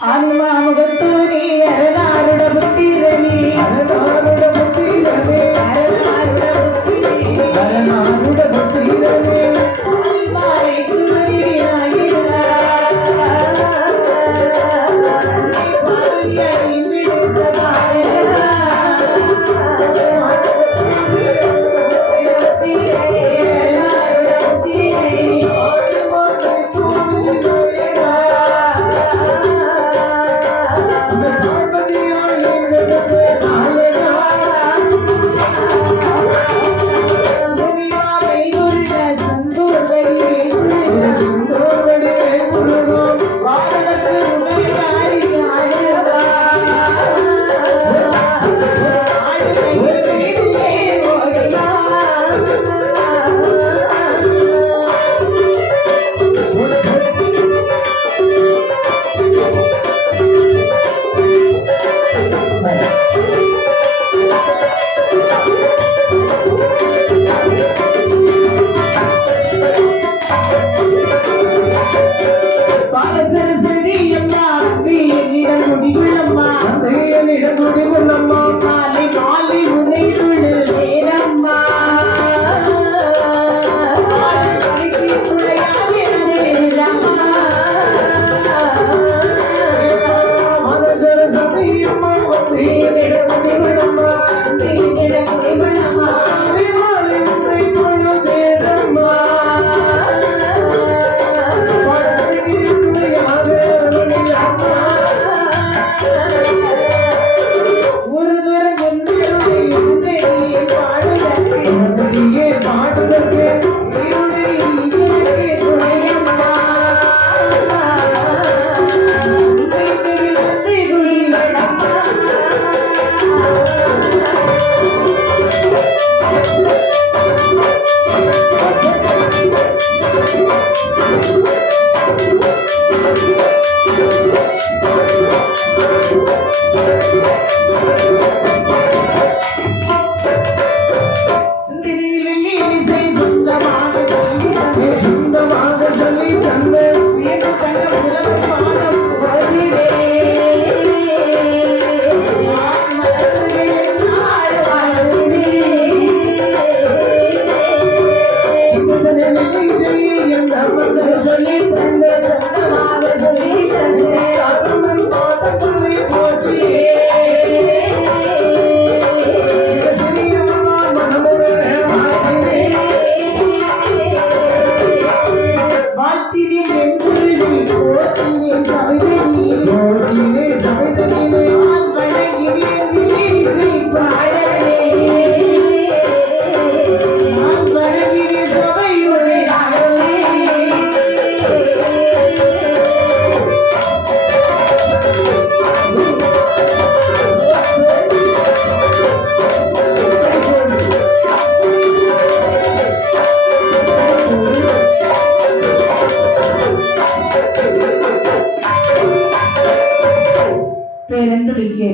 ஆன்மாமுகத்தூனி அரணாருட புத்திரனி அரணாருட புத்திரனே அரணாருட புத்திரனே ஆன்மாவை துணையாகிறார்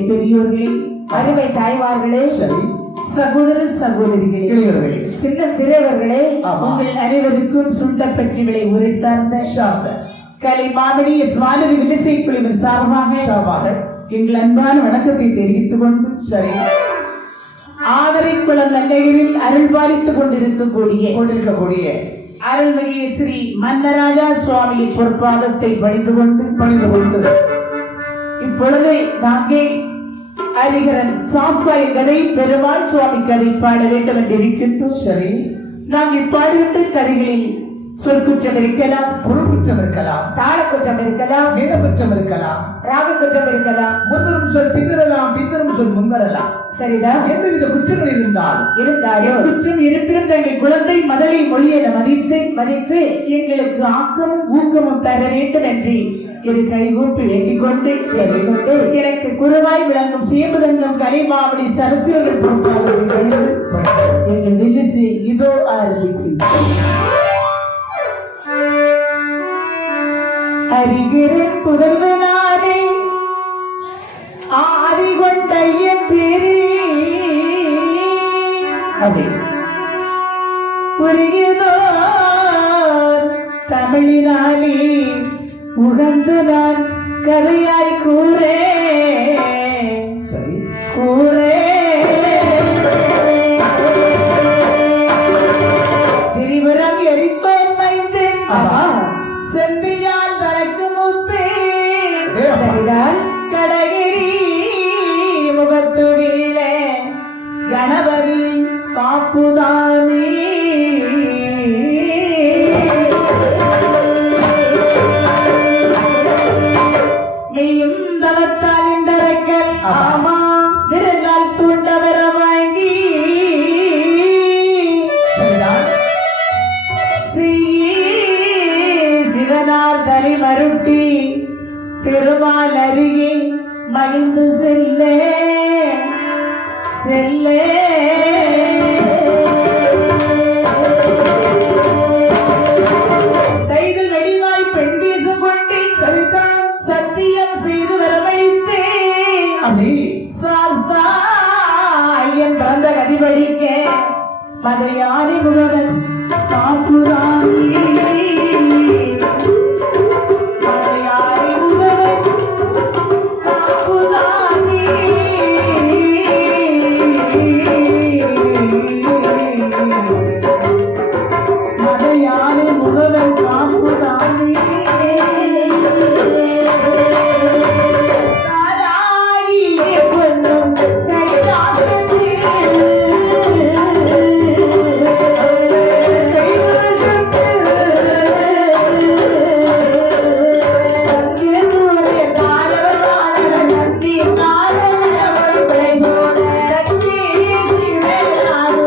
பெரியோர்களே, அருமை தாய்மார்களே, சகோதர சகோதரிகளே, சின்ன சிறியவர்களே, உங்கள் அனைவருக்கும் சுண்டப்பற்றிகளை உரை சார்ந்த கலை மாமணி சுவாலதி வில்லிசை குழுவின் சார்பாக எங்கள் அன்பான வணக்கத்தை தெரிவித்துக் கொண்டு ஆதரைக்குளம் நன்னகரில் அருள் பாலித்துக் கொண்டிருக்கக்கூடிய அருள்மிகு ஸ்ரீ மன்னராஜா சுவாமி பொற்பாதத்தை பணிந்து கொண்டு இப்பொழுது நாங்கள் அரிகரன் சாஸ்தா கதை பெருமாள் சுவாமி கதை பாட வேண்டும் என்று இருக்கின்றோம். நாங்கள் பாடுகின்ற கதைகளில் சொற்குற்றம் இருக்கலாம், பொருள் குற்றம் இருக்கலாம், தாள குற்றம் இருக்கலாம், மிக குற்றம் இருக்கலாம், ராக குற்றம் இருக்கலாம், முன்வரும் சொல் பின்வரலாம், பின்வரும் சொல் முன்வரலாம். சரிதான். எந்தவித குற்றங்கள் இருந்தாலும் குற்றம் இருப்பினும் தங்கள் குழந்தை மதலை மொழியை மதித்து எங்களுக்கு ஆக்கமும் ஊக்கமும் தர வேண்டும் என்று இரு கைகூப்பி வேண்டிக் கொண்டு எனக்கு குருவாய் விளங்கும் சேபதங்கம் கலைமாவடி சரசிவர்கள் பொறுப்பாளர்கள் எங்கள் வில்லிசை இதோ ஆரம்பிக்கும். அரிகிரன் புதல்வனாரே ஆறிகொண்ட பேரே புரியுதோ தமிழினாலே உகந்து நான் கதையாய் சரிதான். கடகிரி முகத்து வீழ கணபதி காப்புதாமி மெய்யும் தவத்தால் இந்தரக்கல் ஆமா. விரலால் தூண்டவர வாங்கி சரிதான். சிவனார் தலை மருட்டி திருமால் அருகே மகிழ்ந்து செல்லே கைது வெடிவாய் பெண் வீசும் கொண்டு சரிதான். சத்தியம் செய்து வரவழைத்தே அப்படி சாஸ்தா ஐயன் பிறந்த கதிபடிக்க மதையானி முகவன் காப்புராணி மதையானி முகவன் காப்புராணி மதையானி முகவன் காப்புராணி தாராயிலே பொன்னும் கைலாசத்தில் சந்திர சூரிய காலவரான நந்தி காலவரவர் பேசோட சக்தி சிவனார்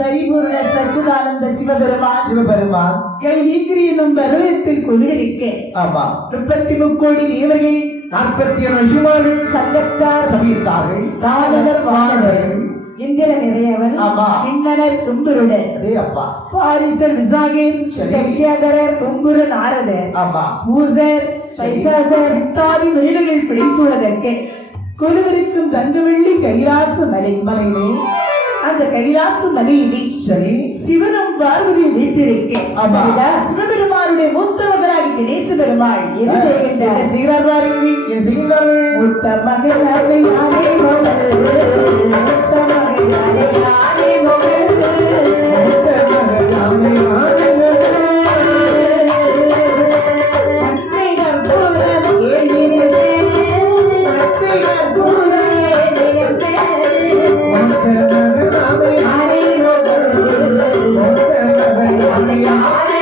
பரிபூர்ண சச்சிதானந்த சிவபெருமான் சிவபெருமான் கைலீகிரி என்னும் பருவத்தில் கொண்டிருக்க ஆமா 33 கோடி தேவர்கள் 47 ரிஷிமார்கள் சங்கத்தார் சமீத்தார்கள் தானவர் வானவர்கள் இந்திர நிறையவன் ஆமா விண்ணனர் தும்புருடன் அதே அப்பா பாரிசர் விசாகர் சரி. சத்யாதரர் தும்புரு நாரதர் ஆமா பூசர் சரி. பைசாசர் இத்தாதி மனிதர்கள் பிடிசூழதற்கு கொலுவிருக்கும் தங்கவெள்ளி கைலாச மலை மலையிலே அந்த கைலாச மலையிலே சரி சிவனும் பார்வதியும் வீட்டிருக்க ஆமா. சிவபெருமானுடைய மூத்த மகனாகி கணேச பெருமாள் என்ன செய்கின்றார்? என்ன செய்கிறார் பாருங்கள். என் செய்கிறார்கள் மூத்த மகனாக யாரே மகள், மூத்த மகனாக யாரே மகள். அன்னையர் பூரம் ஏழினிலே, அன்னையர் பூரம் ஏழினிலே, யாரை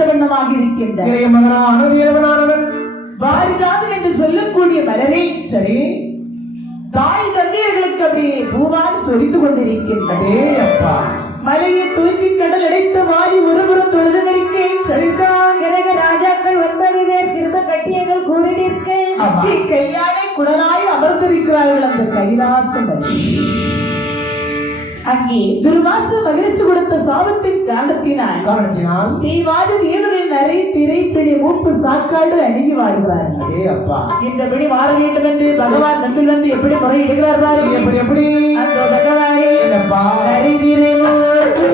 பிடித்த வண்ணமாக இருக்கின்ற இளைய மகனான வீரவனானவன் பாரிஜாதம் என்று சொல்லக்கூடிய மலரை சரி தாய் தந்தையர்களுக்கு அப்படியே பூவால் சொரிந்து கொண்டிருக்கின்ற அடே அப்பா மலையை தூக்கி கடல் அடைத்த வாரி ஒருபுறம் தொழுது நிற்கேன். சரிதான் கிரக ராஜாக்கள் 9 பேர் திரும்ப கட்டியங்கள் கூறி நிற்க ஆமா. கையானை குடனாய் அமர்ந்திருக்கிறார்கள் அந்த கைலாசம். அங்கே துர்வாச மகிழ்ச்சி கொடுத்த சாபத்தின் காரணத்தினால் தெய்வாதி தேவர்கள் நிறைய திரைப்பிடி மூப்பு சாக்காடு அணுகி வாடுகிறார்கள். அடே அப்பா இந்த பிடி மாற வேண்டும் என்று பகவான் நம்பில் வந்து எப்படி முறையிடுகிறார் பாருங்க. எப்படி எப்படி அந்த பகவானே என்னப்பா நரிதிரை மூப்பு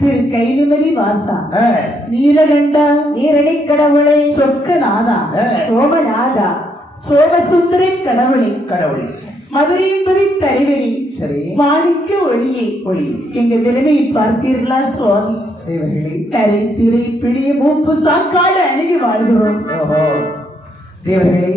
திரு கைலிமலி வாசா நீலகண்டா நீரணி கடவுளை சொக்கநாதா சோமநாதா சோமசுந்தரி கடவுளை கடவுளை மதுரையின்பதி தலைவரி சரி மாணிக்க ஒளியை ஒளி எங்க திறமையை பார்த்தீர்களா சுவாமி தேவர்களே கரை திரை பிடிய மூப்பு சாக்காடு அணுகி வாழ்கிறோம். ஓஹோ தேவர்களே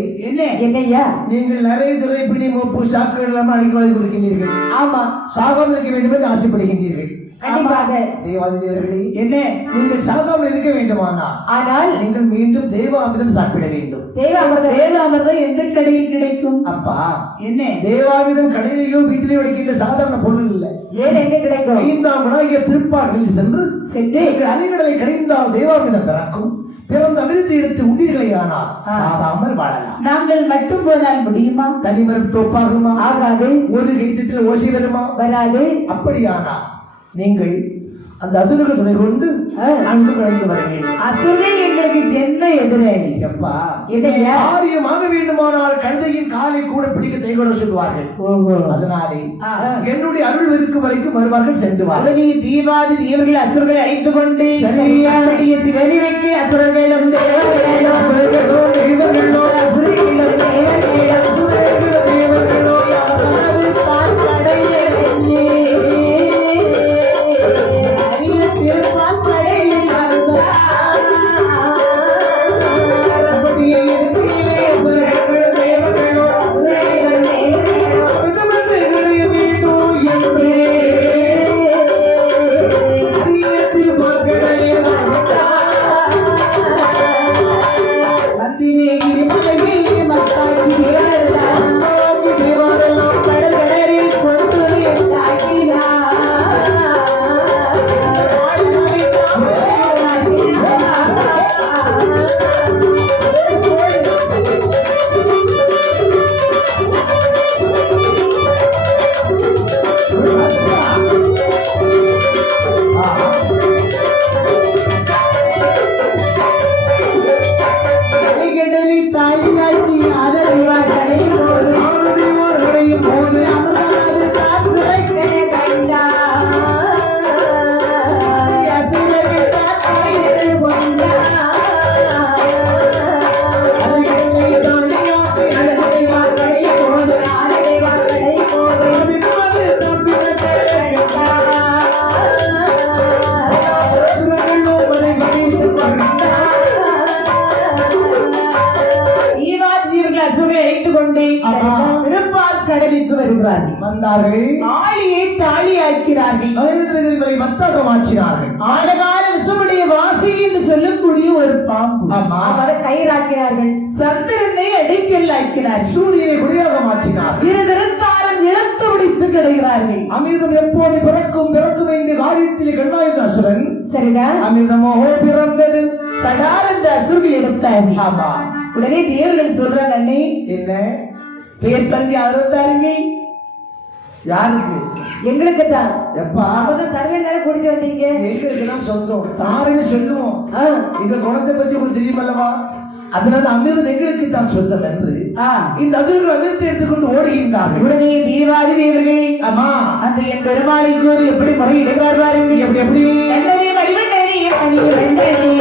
என்னையா நீங்கள் நிறைய திரைப்பிடி மூப்பு சாக்கள் இல்லாமல் அடிக்க வாழ்ந்து கொடுக்கின்றீர்கள். ஆமா சாகாமல் இருக்க வேண்டும் என்று ஆசைப்படுகின்றீர்கள். கண்டிப்பாக தேவாதி தேவர்களே என்ன நீங்கள் சாகாமல் இருக்க வேண்டுமானால் ஆனால் நீங்கள் மீண்டும் தேவாமிர்தம் சாப்பிட வேண்டும். தேவாமிர்தம் எந்த கடையில் கிடைக்கும்? அப்பா என்ன தேவாமிர்தம் கடையிலேயோ வீட்டிலேயோ கிடைக்கின்ற சாதாரண பொருள் இல்லை. வேற எங்க கிடைக்கும்? 5ஆம் விநாயகர் திருப்பார்களில் சென்று அலைகடலை கடைந்தால் தேவாமிர்தம் பிறக்கும். பிறந்த அமிர்தத்தை எடுத்து உண்டீர்களே ஆனால் சாதாமல் வாழலாம். நாங்கள் மட்டும் போனால் முடியுமா? தனிமரம் தோப்பாகுமா? ஆகாது. ஒரு கைத்திட்டில் ஓசை வருமா? வராது. அப்படியானா நீங்கள் அந்த அசுரர்கள் துணை கொண்டு அங்கு கலைந்து வர வேண்டும். அசுரன் எங்களுக்கு ஜென்ம எதிராளி. அப்பா என்னையா காரியமாக வேண்டுமானால் கழுதையின் காலை கூட பிடிக்க தைகொட சொல்லுவார்கள். அதனாலே என்னுடைய அருள் இருக்கும் வரைக்கும் வருவார்கள் சென்றுவார்கள். தீபாவளி தேவர்கள் அசுரர்களை அழைத்து கொண்டு சரியானடிய சிவனிவைக்கு அசுரர்களும் தேவர்களும் தேவர்களும் அசுரர்களும் தேவர்களும் தேவர்களும் மந்திரே வருவார்கள். வந்தார்கள். ஆளியை தாலியாக்கிறார்கள். மகேந்திரகிரிகளை மத்தாக மாற்றினார்கள். ஆழகால விஷமுடைய வாசி என்று சொல்லக்கூடிய ஒரு பாம்பு. ஆமா. அதை கயிறாக்கிறார்கள். சந்திரனை அடைக்கல்லாக்கிறார்கள். சூரியனை குடியாக மாற்றினார்கள். இருதரத்தாரும் இழத்து முடித்து கிடைக்கிறார்கள். அமிர்தம் எப்போது பிறக்கும் என்ற காரியத்திலே கண்ணாயிருந்த அசுரன் சரிதான். அமிர்தமோ பிறந்தது. சடார் என்ற அசுரர்கள் எடுத்தார்கள். ஆமா. உடனே தேவர்கள் சொல்றாங்க, அண்ணே என்ன பேர் பகுதி அறுபத்தாருங்க. யாருக்கு? எங்களுக்கு தான். எப்பா தருவேன் தானே குடிச்சு வந்தீங்க. எங்களுக்கு தான் சொந்தம். தாருன்னு சொல்லுவோம். ஆ. எங்க குணத்தை பத்தி உங்களுக்கு தெரியுமல்லவா? அதனால அமிர்தம் எங்களுக்கு தான் சொந்தம் என்று இந்த அசுரர்கள் அமிர்தத்தை எடுத்துக்கொண்டு ஓடுகின்றார்கள். உடனே தேவாதி தேவர்கள் ஆமா அந்த என் பெருமாளை கூறி எப்படி முறையிடுகிறார் பாருங்க. எப்படி எப்படி கண்ணனே மணிவண்ணனே மணிவண்ணனே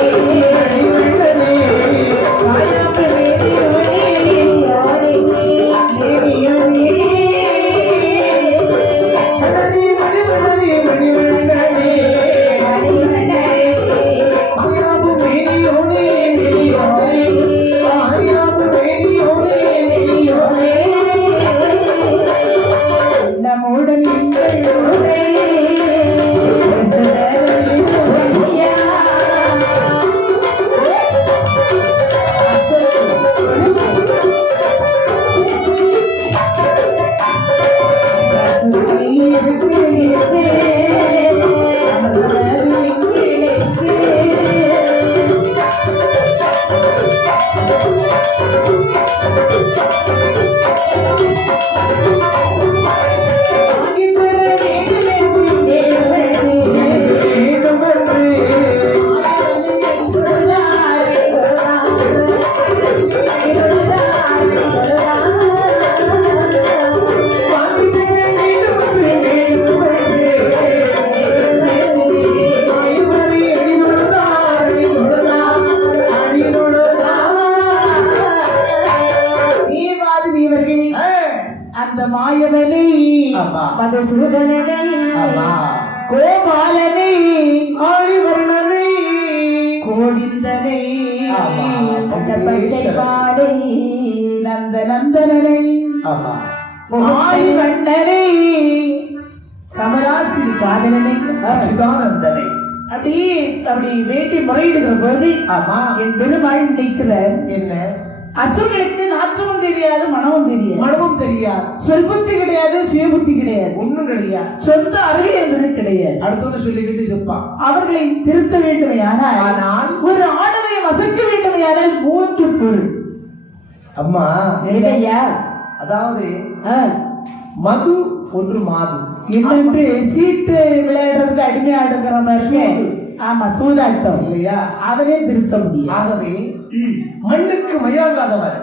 கோபாலனை ஆழிவர்ணனை கோவிந்தனை நந்த நந்தனனை ஆழிவண்ணனை கமலாசி காதலனை அச்சுதானந்தனை அப்படி அப்படி வேண்டி முறையிடுகிற போது என் பெருமாள் நினைக்கிறார், என்ன அசுரர்களுக்கு நாற்றமும் தெரியாது மனமும் தெரியாது. மனமும் தெரியாது. சொல்புத்தி கிடையாது, சுயபுத்தி கிடையாது, ஒன்னும் கிடையாது. சொந்த அறிவு என்பது கிடையாது. அடுத்தவங்க சொல்லிக்கிட்டு இருப்பான். அவர்களை திருத்த வேண்டுமையானால் ஒரு ஆணவை மசக்க வேண்டுமையானால் 3 பொருள். அம்மா ஐயா, அதாவது மது ஒன்று மாது இன்னொன்று சீட்டு விளையாடுறதுக்கு அடிமையாடுங்கிற மாதிரி. ஆமா, சூதாட்டம் இல்லையா? அவனே திருத்த முடியும். ஆகவே மண்ணுக்கு மயங்காதவர்,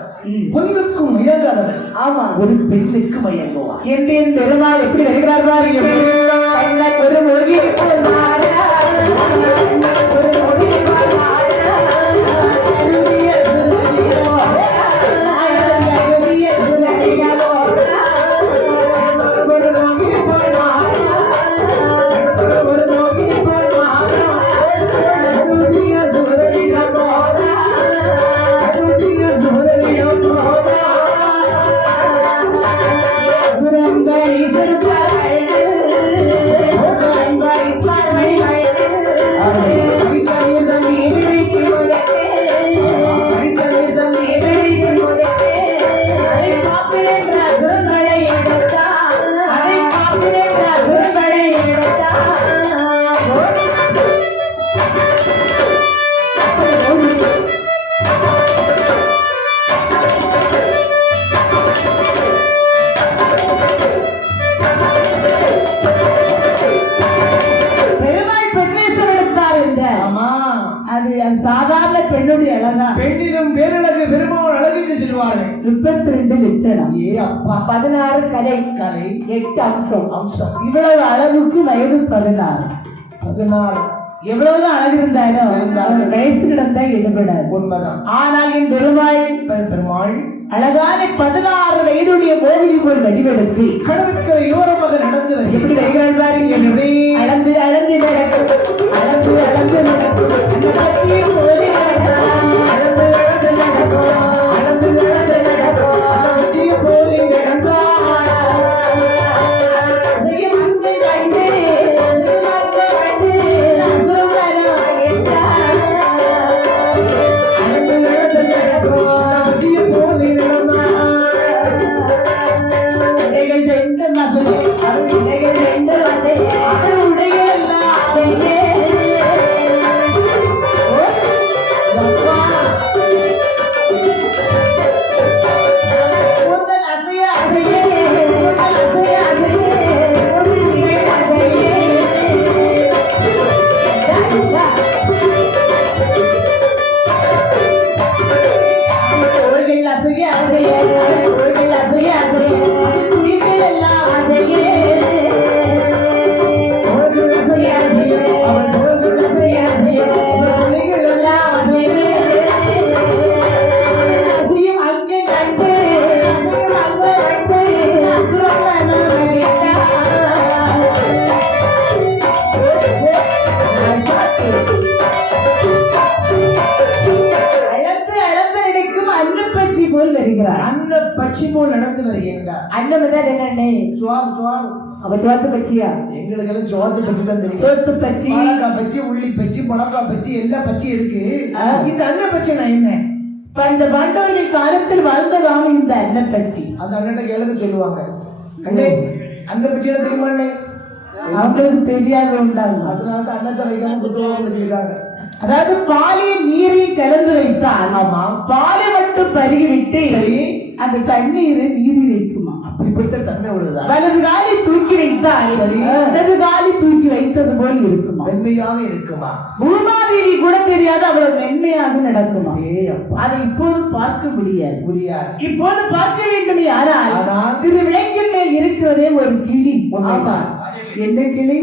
பொண்ணுக்கு மயங்காதவர், ஆமா, ஒரு பெண்ணுக்கு மயங்குவார் என்று என் பெருமாள் எப்படி வருகிறார் பாருங்க. ஒரு மொழி சாதாரண பெண்ணுடைய அழகா. பெண்ணினும் பேரழகு பெருமாள் அழகுக்கு செல்வார்கள். 32 லட்சணம். ஏ அப்பா. 16 கலை, 8 அம்சம். இவ்வளவு அழகுக்கு வயது 16. எவ்வளவுதான் அழகு இருந்தாலும் வயசு கிடந்தா ஈடுபடாது. உண்மைதான். ஆனால் என் பெருமாள் அழகான 16 வயதுடைய மோகினி போல் வடிவெடுத்து கடற்கரை யோரமாக நடந்து எப்படி வருகிறாள் பாருங்க. அளந்து அளந்து நடக்கும், அளந்து அளந்து நடக்கும், நடக்கும். பட்சி போல் நடந்து வருகின்றார். அன்னம் தான் என்னண்ணே சுவார் சுவார் அவ சோத்து பச்சியா எங்களுக்கெல்லாம் சோத்து பச்சி தான் தெரியும். சோத்து பச்சி, வாழைக்காய் பச்சி, உள்ளி பச்சி, மிளகாய் பச்சி, எல்லா பச்சி இருக்கு. இந்த அன்ன பச்சி நான் என்ன இப்ப இந்த பாண்டவர்கள் காலத்தில் வாழ்ந்ததாம் இந்த அன்ன பச்சி. அந்த அண்ணன் கேளுங்க சொல்லுவாங்க. அண்ணே அந்த பச்சி எனக்கு தெரியுமா அண்ணே? அவங்களுக்கு தெரியாத உண்டாகும். அதனால தான் அன்னத்தை வைக்காம குத்துவாங்க வச்சிருக்காங்க. அதாவது பாலையும் நீரையும் கலந்து வைத்தால் ஆமா, பாலை மட்டும் பருகி விட்டு சரி, அந்த தண்ணீரை நீதி வைக்குமா. அப்படிப்பட்ட தன்மை உள்ளதா? வலது காலை தூக்கி வைத்தால் சரி, இடது காலை தூக்கி வைத்தது போல் இருக்குமா. மென்மையாக இருக்குமா? பூமாதேவி கூட தெரியாது அவ்வளவு மென்மையாக நடக்குமா. ஏய் அப்பா, அதை இப்போது பார்க்க முடியாது. முடியாது. இப்போது பார்க்க வேண்டும். யாரால்? ஆனால் திருவிளக்கின் மேல் இருக்கிறதே ஒரு கிளி. உண்மைதான். என்ன கிளி?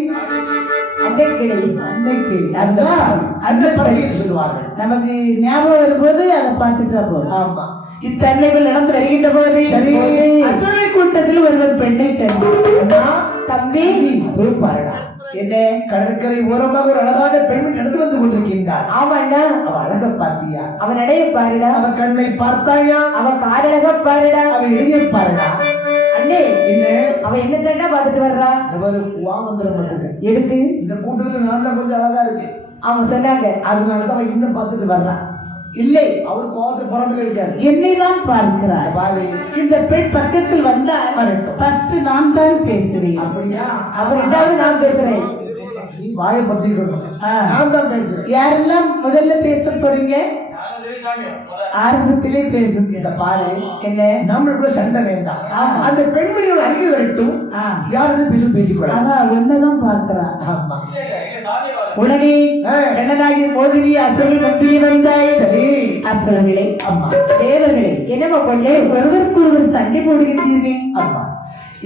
அண்ணன் கிளி. அன்னை கிளி. அந்த அதுதான் அந்த பறவை சொல்லுவார்கள். நமக்கு ஞாபகம் வரும்போது அதை பார்த்துட்டா போதும். ஆமா, இத்தன்மைகள் நடந்து வருகின்ற போது சரி, அசுரை கூட்டத்தில் ஒருவர் பெண்ணை கண்டார். அண்ணா, தம்பி அதோ பாருடா, என்ன கடற்கரை ஓரமாக ஒரு அழகான பெண்மணி நடந்து வந்து கொண்டிருக்கின்றாள். ஆமா அண்ணா, அவ அழக பாத்தியா? அவன் நடைய பாருடா, அவ கண்ணை பார்த்தாயா? அவ காரழக பாருடா. அவ இடைய பாருடா. அண்ணே என்ன அவ என்ன தண்டா பாத்துட்டு வர்றா? வா வந்துடும் பார்த்துக்க. எடுத்து இந்த கூட்டத்துல நான் தான் கொஞ்சம் அழகா இருக்கு, அவன் சொன்னாங்க. அதனாலதான் அவன் இன்னும் பார்த்துட்டு வர்றா. இல்லை, அவர் கோவத்துல புறம்புல இருக்காரு. என்னை தான் பார்க்கிறார். பாரு, இந்த பெண் பக்கத்தில் வந்தால் வரட்டும். ஃபர்ஸ்ட் நான் தான் பேசுவேன். அப்படியா? அவர் ரெண்டாவது நான் பேசுறேன். நீ வாயை பற்றிக்கணும், நான் தான் பேசுறேன். யாரெல்லாம் முதல்ல பேச போறீங்க? ஆரம்பத்திலே பேசுங்க. இந்த பாரு, என்ன நம்மளுக்குள்ள சண்டை வேண்டாம். ஆமா. அந்த பெண்மணியோட அருகில் வரட்டும், யாரும் பேசிக்கொள்ளலாம். ஆனா ஒன்னதான் பாக்குறா. ஆமா, உடனே கண்ணனாகி மோதினி அசுரல் மத்தியில் வந்தாய். சரி, அசுரர்களே, ஆமா, தேவர்களே, என்னமா பொண்ணு ஒருவருக்கு ஒருவர் சண்டை போடுகின்றீர்கள். ஆமா.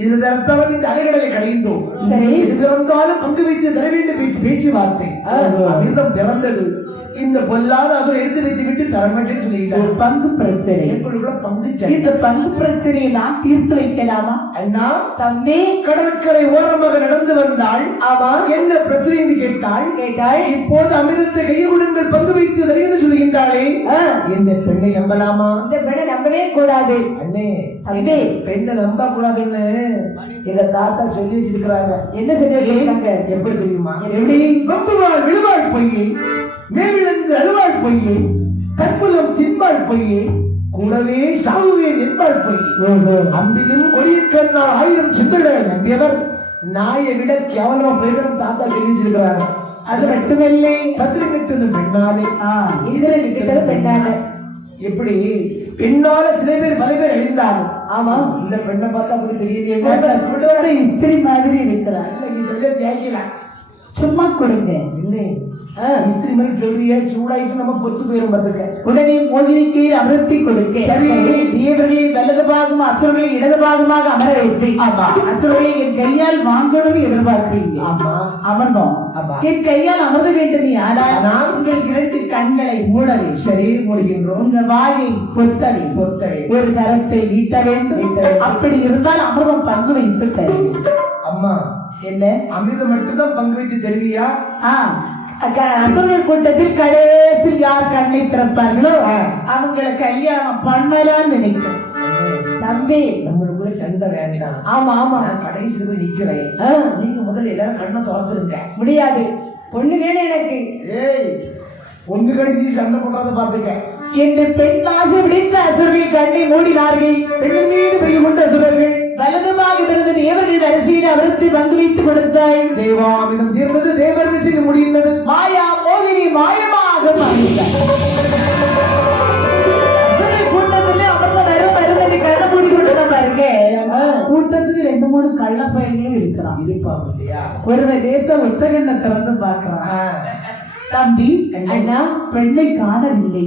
இது தரத்தவன் இந்த அலைகளை கடைந்தோம். சரி, இது பிறந்தாலும் பங்கு வைத்து தர வேண்டும் பேச்சுவார்த்தை. அமிர்தம் பிறந்தது. இந்த பொல்லாத அசுரம் எடுத்து வைத்து விட்டு தரமாட்டேன்னு சொல்லிட்டாங்க. ஒரு பங்கு பிரச்சனை. எங்களுக்குள்ள பங்கு சண்டை. இந்த பங்கு பிரச்சனையை நான் தீர்த்து வைக்கலாமா? அண்ணா, தம்பி கடற்கரை ஓரமாக நடந்து வந்தாள். ஆமா, என்ன பிரச்சனை என்று கேட்டாள். கேட்டாள். இப்போது அமிர்தத்தை கையை கொடுங்கள் பங்கு வைத்து தருகின்ற சொல்கின்றாளே, இந்த பெண்ணை நம்பலாமா? இந்த பெண்ணை நம்பவே கூடாது. அண்ணே, தம்பி பெண்ணை நம்ப கூடாதுன்னு எங்க தாத்தா சொல்லி வச்சிருக்கிறாங்க. என்ன சொல்லி வச்சிருக்காங்க? எப்படி தெரியுமா? எப்படி? நம்புவாள் விழுவாள் பொய்யே, மேலிழந்து அழுவாள் பொய்யே, கற்புலம் தின்பாள் பொய்யே, கூடவே சாவுவே நின்பாள் பொய்யே. அம்பிலும் கொடியக்கண்ணால் 1000 சிந்தனை நம்பியவர் நாயை விட கேவலமா போயிடும் தாத்தா சொல்லி வச்சிருக்கிறாங்க. அது மட்டுமில்லை, சத்திரி கெட்டது பெண்ணாலே, இதுல கிட்டது பெண்ணால. எப்படி பெண்ணால சில பேர் பல பேர் அழிந்தாலும், ஆமா, இந்த பெண்ணை பார்த்தா அப்படி தெரியுது. உங்களோட இஸ்திரி மாதிரி இருக்கிறார். தேய்க்கலாம் சும்மா கொடுங்க. இல்லை, இஸ்திரி மாதிரி சொல்றிய சூடாயிட்டு நம்ம பொறுத்து போயிடும் பார்த்துக்க. உடனே மோதினிக்கு அமர்த்தி கொடுக்க. சரி, தேவர்களை வலது பாகமாக அசுரர்களை இடது பாகமாக அமர வைத்து, ஆமா, அசுரர்களை என் கையால் வாங்கணும்னு எதிர்பார்க்கிறீங்க. ஆமா, அமர்ந்தோம். ஆமா. என் கையால் அமர்ந்த வேண்டும். ஆனால் உங்கள் 2 கண்களை மூடவே. சரி, மூடுகின்றோம். உங்க வாயை பொத்தவே. பொத்தவே. ஒரு கரத்தை நீட்ட வேண்டும். அப்படி இருந்தால் அமிர்தம் பங்கு வைத்து தருவேன். அம்மா, என்ன அமிர்தம் மட்டும்தான் பங்கு வைத்து தருவியா? அசுரர்கள் கூட்டத்தில் கடைசியில் யார் கண்ணை திறப்பார்களோ அவங்களை கல்யாணம் பண்ணலாம்னு நினைக்கிறேன். தம்பி நம்மளுக்குள்ள சண்டை வேண்டாம். ஆமா ஆமா, நான் கடைசியில் போய் நிக்கிறேன். நீங்க முதல்ல எல்லாரும் கண்ணை திறந்துருங்க. முடியாது, பொண்ணு வேணும் எனக்கு. ஏய், பொண்ணு கடைசி சண்டை போடுறத பாத்துக்க. என்று பெண் ஆசை பிடித்த அசுரர்கள் கண்ணை மூடினார்கள். பெண்ணின் மீது பெய்ய கொண்ட அசுரர்கள் வலதுமாக இருந்த தேவர்கள் அரசியல் அவருக்கு பங்கு வைத்துக் கொடுத்தாள். தேவாமிதம் தீர்ந்தது, தேவர் விஷயம் முடிந்தது. மாயா மோகினி மாயமாக மாறினார். கூட்டத்திலே அமர்ந்த வரும் வருவதை கண்ண மூடி கொண்டு பாருங்க. கூட்டத்துக்கு 2-3 கள்ள பையன்களும் இருக்கிறான். இருப்பாங்க இல்லையா? ஒரு தேச ஒத்தகண்ணை திறந்து பார்க்கிறான். தம்பி, அண்ணா, பெண்ணை காணவில்லை.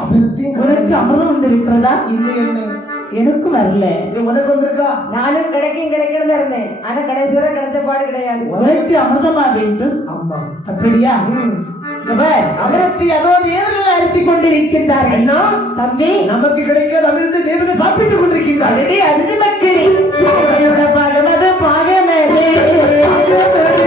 அமிர்தத்தையும் உனக்கு அமிர்தம் வந்து இருக்கிறதா? இல்லை, என்ன எனக்கு வரல. உனக்கு வந்திருக்கா? நானும் கிடைக்கணும் தான் இருந்தேன். ஆனா கடைசி வரை கிடைச்ச பாடு கிடையாது. உனக்கு அமிர்தமா வேண்டும்? ஆமா. அப்படியா? அமிர்தத்தை அதோ தேவர்கள் அறுத்தி கொண்டிருக்கின்றார்கள். அண்ணா, தம்பி, நமக்கு கிடைக்காத அமிர்தத்தை தேவர்கள் சாப்பிட்டுக் கொண்டிருக்கின்றார்கள். அது மக்களே சூரியனோட பாகமது பாகமேலே பாகமது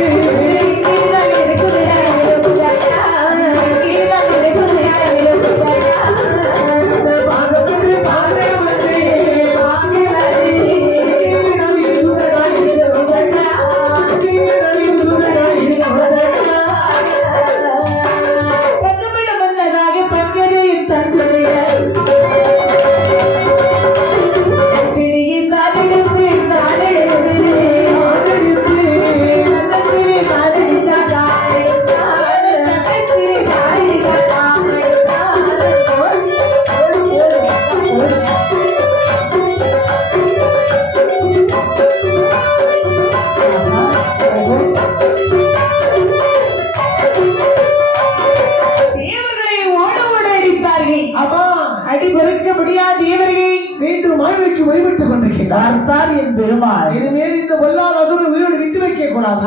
இன்றைக்கு வழிபட்டுக் கொண்டிருக்கிறார். பார்த்தார் என் பெருமாள். இனிமேல் இந்த பொல்லாத அசுரனை உயிரோடு விட்டு வைக்க கூடாது.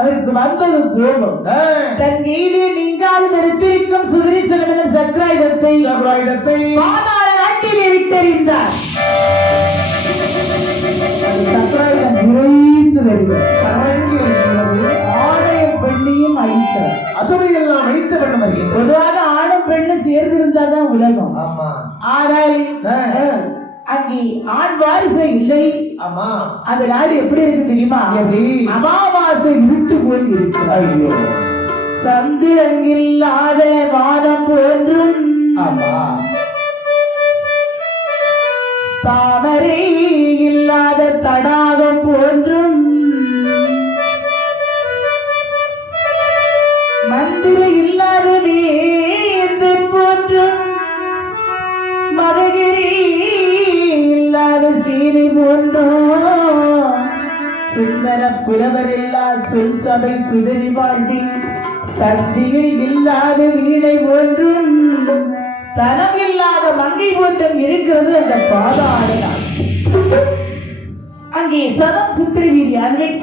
அவருக்கு வந்தது கோபம். தன் கையிலே நீங்காது நிறுத்திருக்கும் சுதரிசனம் எனும் சக்கராயுதத்தை பாதாள நாட்டிலே விட்டறிந்தார். சக்கராயுதம் நிறைந்து வருகிறது. ஆடையும் பெண்ணையும் அழித்தார். அசுரை எல்லாம் அழித்த பண்ண பொதுவாக ஆணும் பெண்ணும் சேர்ந்திருந்தாதான் உலகம். ஆமா. ஆனால் அங்கே ஆண் வாரிசு இல்லை. ஆமா. அந்த நாடு எப்படி இருக்கு தெரியுமா? அமாவாசை இருட்டு போல் இருக்கு. ஐயோ, சந்திரன் இல்லாத வானம் போன்றும், ஆமா, தாமரை இல்லாத தடாகம் போன்றும், மந்திர இல்லாத வேந்தன் போன்றும், மதகிரி இல்லாத சீனி போன்றோம், சுந்தர புலவரில்லா சொல் சபை சுதறி வாழ்வி, தந்தியில் இல்லாத வீணை போன்றும், தனம் இல்லாத மங்கை போன்றும் இருக்கிறது அந்த பாதாள நாடு. அங்கே சதம் சித்திரவீரி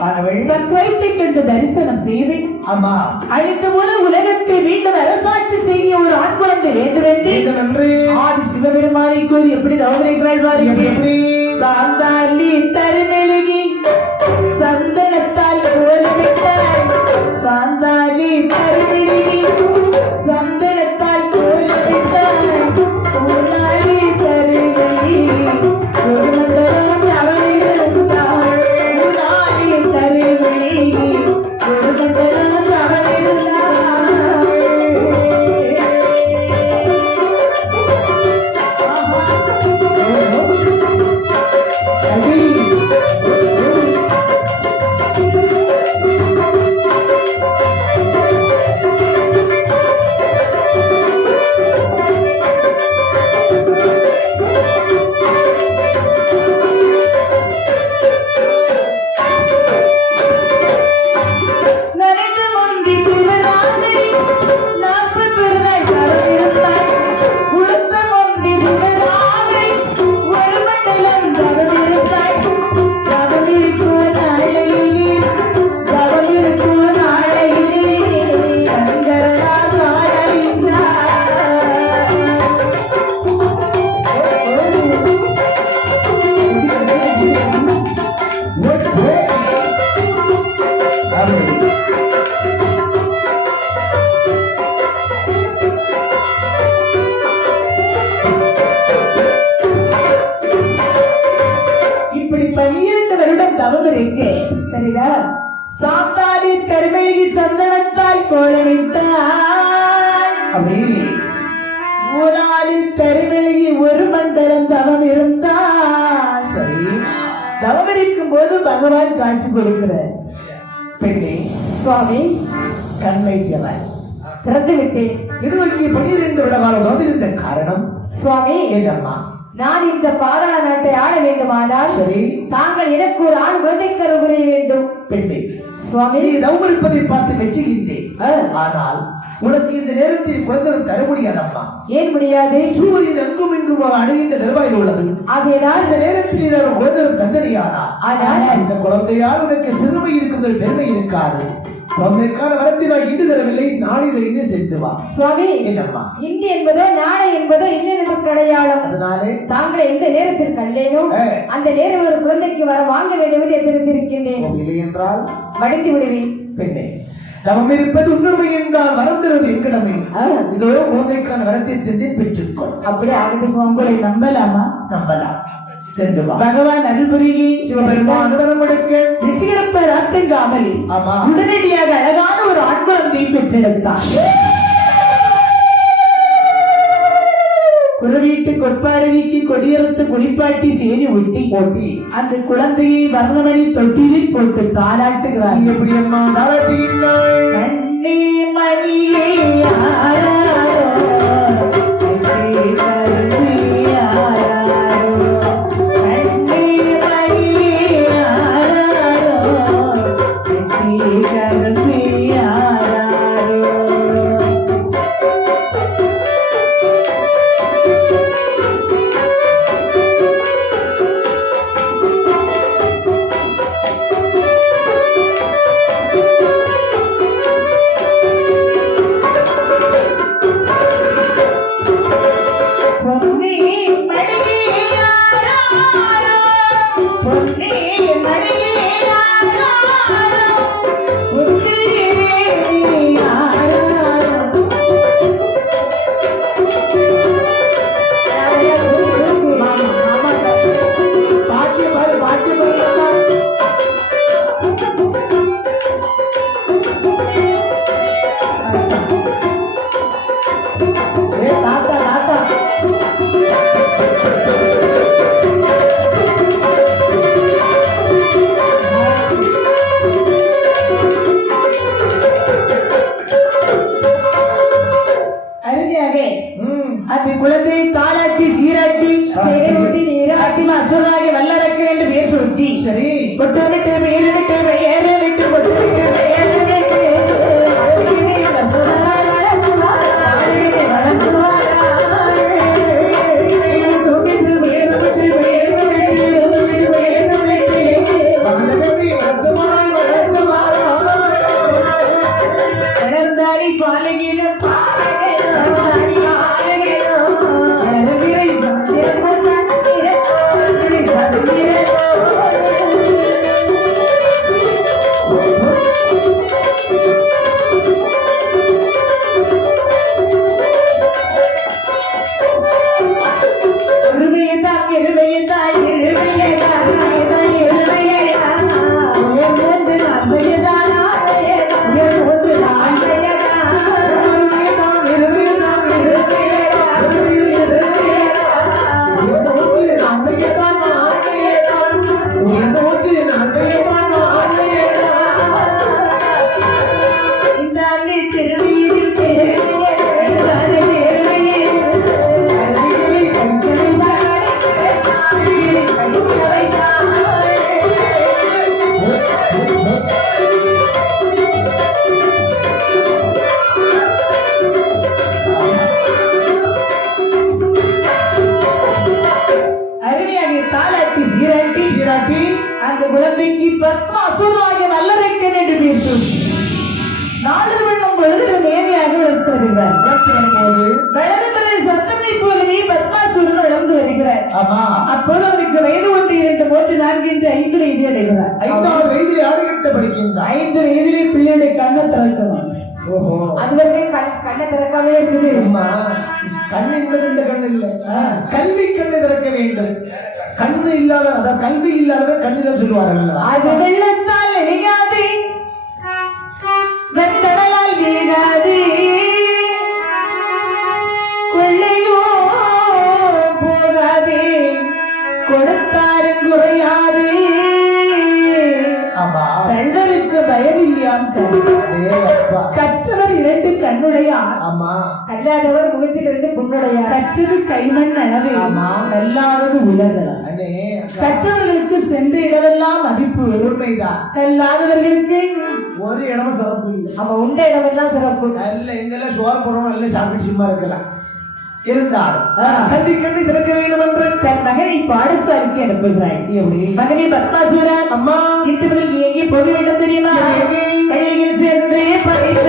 அன்வள் சத்வைத்தை கண்டு தரிசனம் செய்து, ஆமா, அழிந்த போது உலகத்தை மீண்டும் அரசாட்சி செய்ய ஒரு ஆண் குழந்தை வேண்டும் என்று ஆதி சிவபெருமானை கூறி எப்படி தவறுகிறாள் பாருங்க. சாந்தாலி தருமெழுகி சந்தனத்தால் கோலமிட்டாள், சாந்தாலி தருமெழுகி சந்தனத்தால் கோலமிட்டாள், ஊனாரி தருமெழுகி ஒரு சாந்தாலி கருமெழுகி சந்தனத்தால் கோலமிட்டாள், ஊராளி கருமெழுகி ஒரு மண்டலம் தவம் இருந்தால். சரி, தவம் இருக்கும் போது பகவான் காட்சி கொடுக்கிறார். பெண்ணே, சுவாமி, கண்ணை திறந்து விட்டேன். 12 வருட காலம் தவமிருந்த காரணம் சுவாமி, என்னம்மா? நான் இந்த பாதாள நாட்டை ஆள வேண்டுமானால் சரி, தாங்கள் எனக்கு ஒரு ஆண் குழந்தை கருள் புரிய வேண்டும். பெண்ணே, சுவாமி, நீ தவம் இருப்பதை பார்த்து மெச்சுகின்றேன். ஆனால் உனக்கு இந்த நேரத்தில் குழந்தை தர முடியாதம்மா. ஏன் முடியாது? சூரியன் அங்கும் இங்கும் அடைகின்ற நிர்வாயில் உள்ளது. ஆகையால் இந்த நேரத்தில் நான் குழந்தை தந்தனையானா, ஆனால் இந்த குழந்தையால் உனக்கு சிறுமை இருக்கின்ற பெருமை இருக்காது. குழந்தைக்கான வரத்தை நான் இன்று தரவில்லை, நாளிலேயே சென்று வா. சுவாமி, என்னம்மா? இன்று என்பதோ நாளை என்பதோ இல்லைன்னு அடையாளம். அதனாலே தாங்களை எந்த நேரத்தில் கண்டேனோ அந்த நேரம் ஒரு குழந்தைக்கு வர வாங்க வேண்டும் என்று எதிர்த்திருக்கின்றேன். இல்லை என்றால் மடிந்து விடுவேன். பெண்ணே, தவம் இருப்பது உண்மை என்றால் வரம் தருவது என்கிடமே. இதோ குழந்தைக்கான வரத்தை தந்தேன், பெற்றுக்கொள். அப்படியே ஆகட்டும். உங்களை நம்பலாமா? நம்பலாம். சென்று வா. பகவான் அருள்புரியை சிவபெருமான் அனுபவம் கொடுக்க ரிஷிகரப்ப ராத்தங்காமலி ஆமா உடனடியாக அழகான ஒரு ஆண் குழந்தையை பெற்றெடுத்தான். குருவீட்டு கொட்பாடகிக்கு கொடியறுத்து குளிப்பாட்டி சேரி ஒட்டி அந்த குழந்தையை வர்ணமணி தொட்டிலில் போட்டு தாளாட்டுகிறார். எப்படி அம்மா தாளாட்டுகின்றாய்? கண்ணே மணியே யாரோ அது குழந்தை தாலாட்டி சீராட்டி சேரூட்டி நீராட்டி அசுராகி வல்லறக்க என்று பேர் சுட்டி சரி கொட்டு விட்டு வேறு விட்டு வேறு விட்டு கொட்டு விட்டு வேறு விட்டு அந்த குழந்தைக்கு பத்மாசுராகிய வல்லரைக்கன் என்று பேர் சொல்லி நாலு வண்ணம் பொழுது மேதையாக வளர்க்கிறார். வளர்ந்ததை சத்தமை போலவே பத்மாசுரன் வளர்ந்து வருகிறார். அப்போது அவருக்கு வயது 1, 2, 3, 4 என்று 5 வயது அடைகிறார். 5வது வயதிலே ஆடுகிட்ட படிக்கின்றார். 5 வயதிலே பிள்ளையுடைய கண்ணை திறக்கணும். ஓஹோ, அது வரைக்கும் கண்ணை திறக்காமலே இருக்குது. அம்மா, கண் என்பது இந்த கண் இல்ல, கல்வி கண்ணை திறக்க வேண்டும். கண்ணு இல்லாத, அதாவது கல்வி இல்லாதவன் கண்ணில சொல்லுவார்கள். அது வெள்ளத்தால் எரியாது, வெந்தவளால் வீழாது, கொள்ளையோ போகாது, கொடுத்தாரும் குறையாது. கண்ணருக்கு பயமில்லையாம். கற்றவர் 2 கண்ணுடையார். கல்லாதவர் முகத்தில் 2 புண்ணுடையார். கற்றது கைமண் அளவே, கல்லாதது உலகம். கற்றவர்களுக்கு சென்ற இடமெல்லாம் மதிப்பு உண்மைதான். கல்லாதவர்களுக்கு ஒரு இடமும் சிறப்பு இல்லை. நம்ம உண்ட இடமெல்லாம் சிறப்பு. நல்ல எங்கெல்லாம் சோறு போடணும், நல்ல சாப்பிட்டு சும்மா இருக்கலாம். இருந்தாலும் கல்வி கண்ணை திறக்க வேண்டும் என்று தன் மகனை பாடசாலைக்கு அனுப்புகிறாள். மகனே பத்மாசுரா, அம்மா, இன்று முதல் நீ எங்கே போக வேண்டும் தெரியுமா? பள்ளியில் சென்று படித்து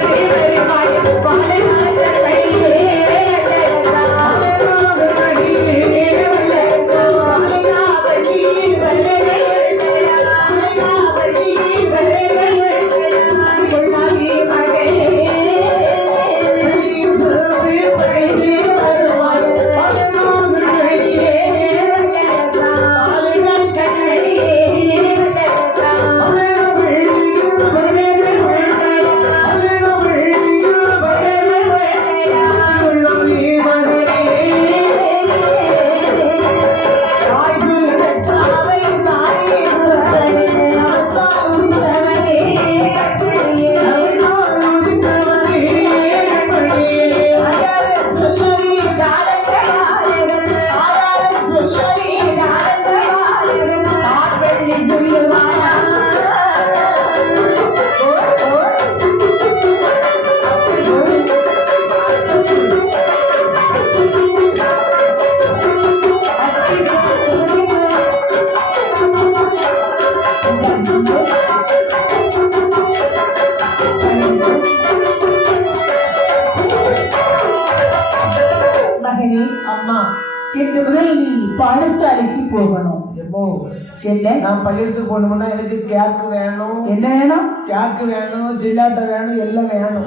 இன்று முதல் நீ பாடசாலைக்கு போகணும். என்ன? நான் பள்ளியெடுத்து போகணும்னா எனக்கு கேக்கு வேணும். என்ன வேணும்? கேக்கு வேணும், ஜில்லாட்டை வேணும், எல்லாம் வேணும்.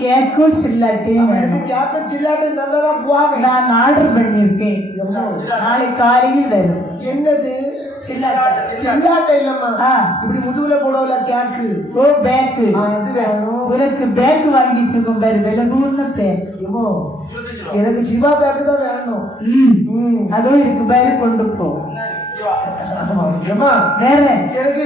கேக்கும் சில்லாட்டையும் வேணும். கேக்கு ஜில்லாட்டை நல்லதான் போவாங்க. நான் ஆர்டர் பண்ணியிருக்கேன், நாளை காலையில் வரும். என்னது? சில்லாட்டை இல்லம்மா, இப்படி முதுகுல போடல கேக்கு. ஓ, பேக்கு. அது வேணும். உனக்கு பேக் வாங்கி வச்சிருக்கோம் பாரு, விலகுன்னு பேக். எனக்கு சிவா பேக்கு தான் வேணும். அதுவும் இருக்கு பாரு, கொண்டு போ. வேற எனக்கு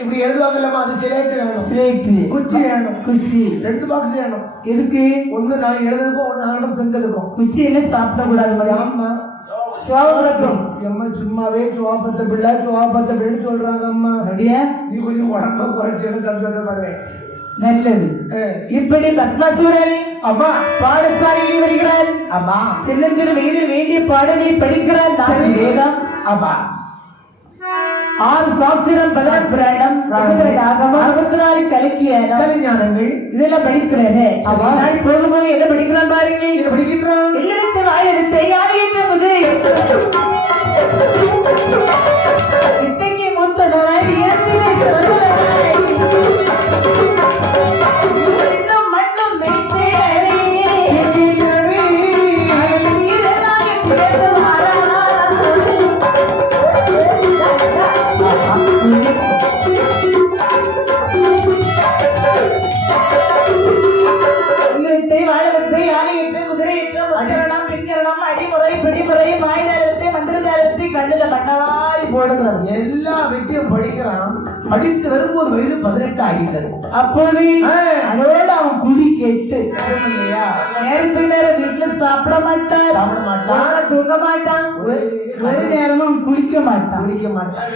இப்படி எழுதுவாங்கல்லம்மா அது சிலேட்டு வேணும், ஸ்லேட்டு, குச்சி வேணும், குச்சி. 2 பாக்ஸ் வேணும். எதுக்கு? ஒண்ணு நான் எழுதுக்கும், ஒண்ணு நானும் திங்கிறதுக்கும். குச்சி எல்லாம் சாப்பிடக்கூடாது. ஆமா, சோகத்துக்கும் அம்மா சும்மாவே சுவாபத்த பிள்ளை சுவாபத்த பிள்ளைன்னு சொல்றாங்க அம்மா. அப்படியா? நீ கொஞ்சம் உடம்ப குறைச்சு கஷ்டப்படுவேன். நல்லது. இப்படி பத்மாசூரன் அம்மா பாடசாலையில் வருகிறார். அம்மா சின்னஞ்சிறு வயதில் வேண்டிய பாடலை படிக்கிறார். சரி. வேதம், அம்மா 6 சாஸ்திரம், 16 புராணம், 64 கலக்கியானம், கலைஞானங்கள் இதெல்லாம் படிக்கிறாரு. நாள் போகும்போது என்ன படிக்கிறான் பாருங்க. இதை படிக்கின்றான். இல்லத்தை வாயெடுத்தை யாரையும்போது இத்தகைய மூத்த நோய் இயற்கையை சொல்லுவதாய் இன்னும் மட்டும் மெய்த்தேடவே ஈரனாய் பிறந்து இல்லத்தை வாழவத்தை யானையற்ற குதிரையற்ற முத்திரணம் பின்கரணம் அடிமுறை பிடிமுறை மாயதாரத்தை மந்திரதாரத்தை கண்ணுல பண்ணவாரி போடுகிறோம். எல்லா வித்தியும் படிக்கிறான். படித்து வரும்போது வயது 18 ஆகிட்டது. அப்போது அதோட அவன் குடி கேட்டு இல்லையா, நேரத்துக்கு நேரம் வீட்டுல சாப்பிட மாட்டான், சாப்பிட மாட்டான், தூங்க மாட்டான், ஒரு நேரமும் குளிக்க மாட்டான், குளிக்க மாட்டான்,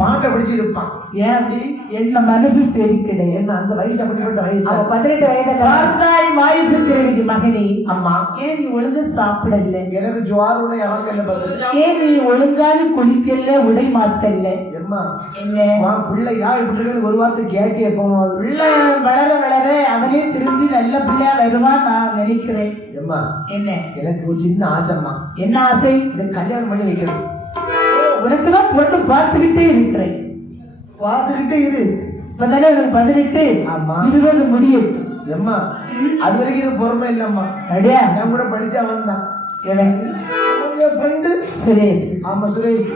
பாட்டை பிடிச்சிருப்பான். ஏன் அப்படி? என்ன மனசு சரி கிடையாது. என்ன அந்த வயசு அப்படிப்பட்ட வயசு. அவன் 18 வயதுல பார்த்தாய் வாயுசு திரவிக்கு மகனே, அம்மா ஏன் நீ ஒழுங்கா சாப்பிடல? எனக்கு ஜுவாரோட இறங்கல பதில். ஏன் நீ ஒழுங்கான குளிக்கல, உடை மாத்தல? எம்மா என்ன பிள்ளையா இப்படி இருக்குன்னு ஒரு வார்த்தை கேட்டு எப்போது பிள்ளை வளர வளர அவனே திரும்பி நல்ல பிள்ளையா வருவான் நான் நினைக்கிறேன். எம்மா என்ன எனக்கு ஒரு சின்ன ஆசைம்மா. என்ன ஆசை? இந்த கல்யாணம் பண்ணி வைக்கணும். உனக்குதான் பொண்ணு பார்த்துக்கிட்டே இருக்கிறேன். பார்த்துக்கிட்டே இரு. இப்பதானே உனக்கு 18. ஆமா. 20 முடியும். எம்மா அது வரைக்கும் இது பொறுமை இல்லம்மா. அப்படியா? நான் கூட படிச்சா வந்தான் எவன்? என் ஃப்ரெண்டு சுரேஷ். ஆமா சுரேஷ்.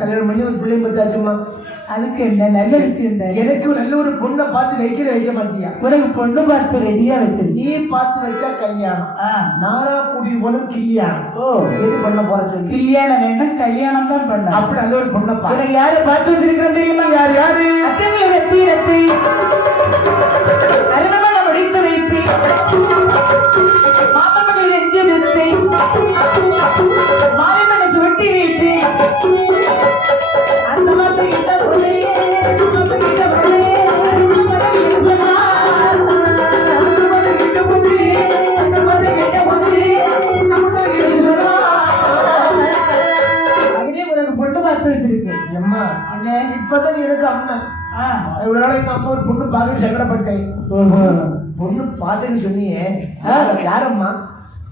கல்யாணம் பண்ணி ஒரு பிள்ளையும் பத்தாச்சுமா. அதுக்கு என்ன நல்ல விஷயம் தான். எனக்கு நல்ல ஒரு பொண்ணை பார்த்து வைக்க மாட்டியா? உனக்கு பொண்ணு பார்த்து ரெடியா வச்சிருக்க. நீ பார்த்து வச்சா கல்யாணம், நானா கூட்டி போன கல்யாணம். ஓ, எது பண்ண போற சொல்லி? கல்யாணம் வேண்டாம், கல்யாணம் தான் பண்ண. அப்படி நல்ல ஒரு பொண்ணை பாரு. உனக்கு யாரு பார்த்து வச்சிருக்கிறேன் தெரியுமா? யாரு யாரு? அத்தங்களை வெத்தி ரத்தி அருணமன முடித்து வைப்பி மாமமணி நெஞ்சு நிறுத்தி மாமமணி சுட்டி வைப்பி அந்த மாதிரி இந்த புலே இப்பதான் எனக்கு அம்மா. இவ்வளவு நாள் எங்க அம்மா ஒரு பொண்ணு பார்க்க சங்கடப்பட்டேன். பொண்ணு பார்த்தேன்னு சொன்னியே, யாரம்மா?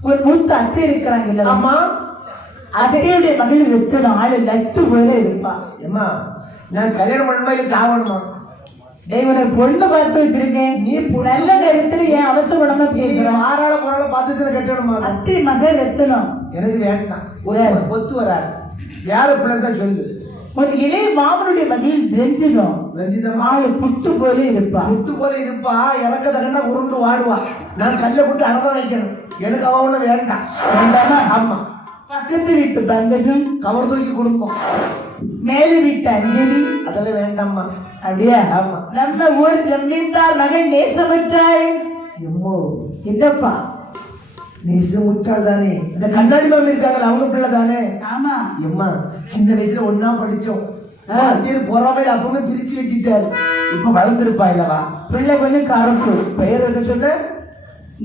ஒரு மூத்த அத்தை இருக்கிறாங்கல்ல, அம்மா அத்தையுடைய மகள் வெத்தனை ஆளு லட்டு போல இருப்பா. அம்மா நான் கல்யாணம் பண்ணணுமா இல்ல சாவணுமா? ஒரு பொண்ணு பார்த்து வச்சிருக்கேன். நீ நல்ல நேரத்துல ஏன் அவசரப்படாம பேசுறேன்? ஆறாள போறாள பார்த்து கட்டணுமா? அத்தை மகள் வெத்தனம் எனக்கு வேண்டாம், ஒத்து வராது. யார பிள்ளைதான் சொல்லு. ஒரு இளைய மாமனுடைய மகள் ரஞ்சிதம். ரஞ்சிதம் ஆளு புட்டு போல இருப்பா. புட்டு போல இருப்பா. எனக்கு தகனா உருண்டு வாடுவா. நான் கல்ல போட்டு அனதான் வைக்கணும். எனக்கு அவ ஒண்ணு வேண்டாம். வேண்டாமா? ஆமா. பக்கத்து வீட்டு பங்கஜம் கவர் தூக்கி கொடுப்போம். மேலே வீட்டு அஞ்சலி அதெல்லாம் வேண்டாம்மா. அப்படியா? ஆமா. நம்ம ஊர் ஜமீன்தார் மகன் நேசமற்றாய். எம்மோ என்னப்பா நேசம் முட்டாள் தானே. இந்த கண்ணாடி மேம் இருக்காங்கல்ல, அவங்க பிள்ளை தானே. ஆமா. எம்மா சின்ன வயசுல ஒன்னா படிச்சோம். பொறாமையில அப்பவே பிரிச்சு வச்சுட்டாரு. இப்ப வளர்ந்துருப்பா இல்லவா? பிள்ளை கொஞ்சம் கருப்பு. பெயர் என்ன சொன்ன?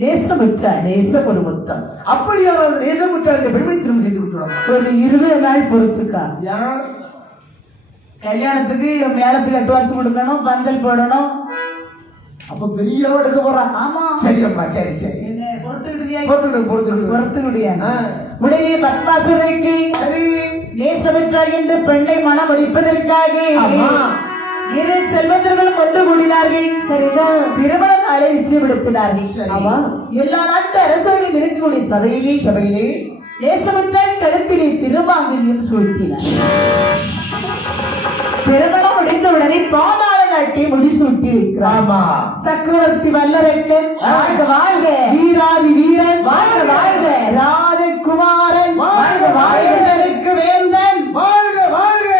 நேசமற்றாய். நேசம் ஒரு முத்தம். அப்படியா? நேசம் முட்டாள் இந்த பெண்மணி திரும்ப செய்து விட்டுருவாங்க. ஒரு 20 நாள் பொறுத்துக்கா. யார் கல்யாணத்துக்கு மேலத்துக்கு அட்வான்ஸ் கொடுக்கணும், பந்தல் போடணும். அப்ப பெரிய எடுக்க போறா. ஆமா. சரி அம்மா, சரி சரி. உடனே பத்மாசுரனுக்கு நேசமற்றாய் என்று பெண்ணை மனம் முடிப்பதற்காக இரு செல்வந்தர்களும் ஒன்று கூடினார்கள். சரிதான். திருமண நாளை நிச்சயப்படுத்தினார்கள். எல்லா நாட்டு அரசர்களின் இருக்கக்கூடிய சபையிலே நேசமற்றாய் கழுத்திலே திருமாங்கல்யம் சூட்டினார். திருமணம் முடிந்தவுடனே பாதாள நாட்டை முடிசூட்டி இருக்கிறார். சக்கரவர்த்தி வல்லரக்கன் வாழ்க வாழ்க, வீராதி வீரன் வாழ்க வாழ்க, ராஜகுமாரன் வாழ்க வாழ்க, வேந்தன் வாழ்க வாழ்க,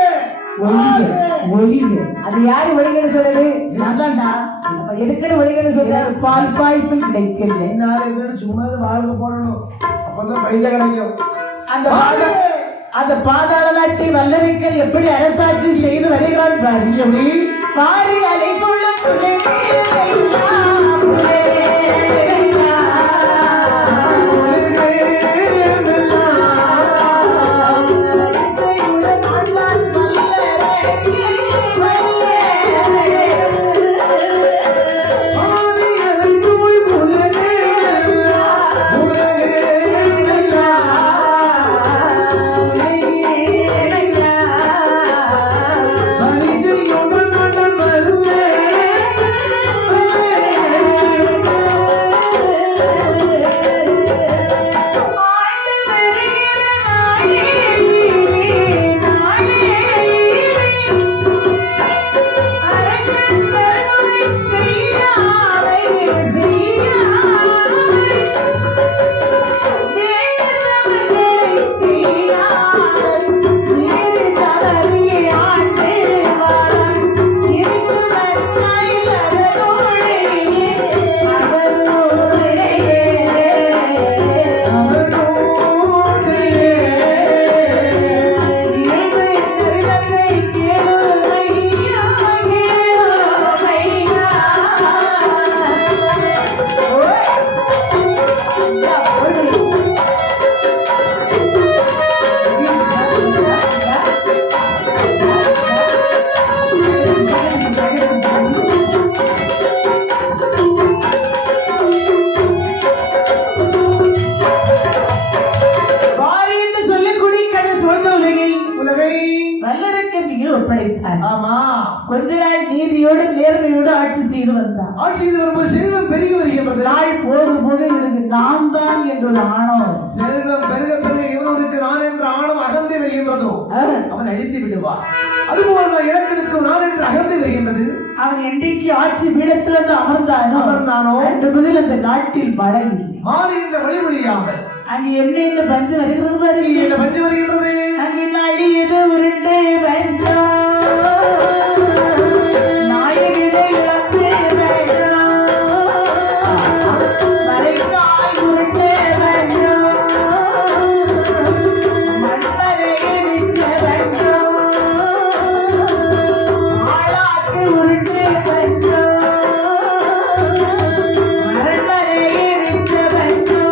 ஒளிக. அது யாரு ஒளிகன்னு சொல்றது? அதான்டா, அப்ப எதுக்குன்னு ஒளிகன்னு சொல்ற? எனக்கு பால் பாயசம் கிடைக்கல. என்னால எதுன்னு சும்மா வாழ்க்கை போடணும், அப்பதான் பைசா கிடைக்கும். அந்த பாதாள நாட்டை வல்லரைக்கர் எப்படி அரசாட்சி செய்து வருகிறான் பாரு. பாரி அலை சொல்லும் ஒப்படைத்தான். ஆமா, கொஞ்ச நாள் நீதியோடு நேர்மையோடு ஆட்சி செய்து வந்தான். ஆட்சி செய்து வரும்போது செல்வம் பெருகி வருகின்றது. நாள் போகும் போது இவருக்கு நான் தான் என்ற ஒரு ஆணவம், செல்வம் பெருக பெருக இவருக்கு நான் என்ற ஆணவம் அகந்தே வருகின்றதோ அவன் அழித்து விடுவார். அதுபோல எனக்கு இருக்கும் நான் என்று அகந்தே வருகின்றது. அவன் என்றைக்கு ஆட்சி பீடத்திலிருந்து அமர்ந்தானோ அன்று முதல் அந்த நாட்டில் மழை மாறுகின்ற வழிமொழியாமல் அங்கு என்ன பஞ்சு வருகிறது, என்ன பஞ்சு வருகின்றது. அங்கு நடியது உருண்டு வென்றோ நாயகனை இழந்து வென்றோ மலைக்காய் உருண்டு வென்றோ மண்மலை விற்ற வென்றோ ஆளாக்கு உருண்டு வென்றோ மரமலை விற்ற வென்றோ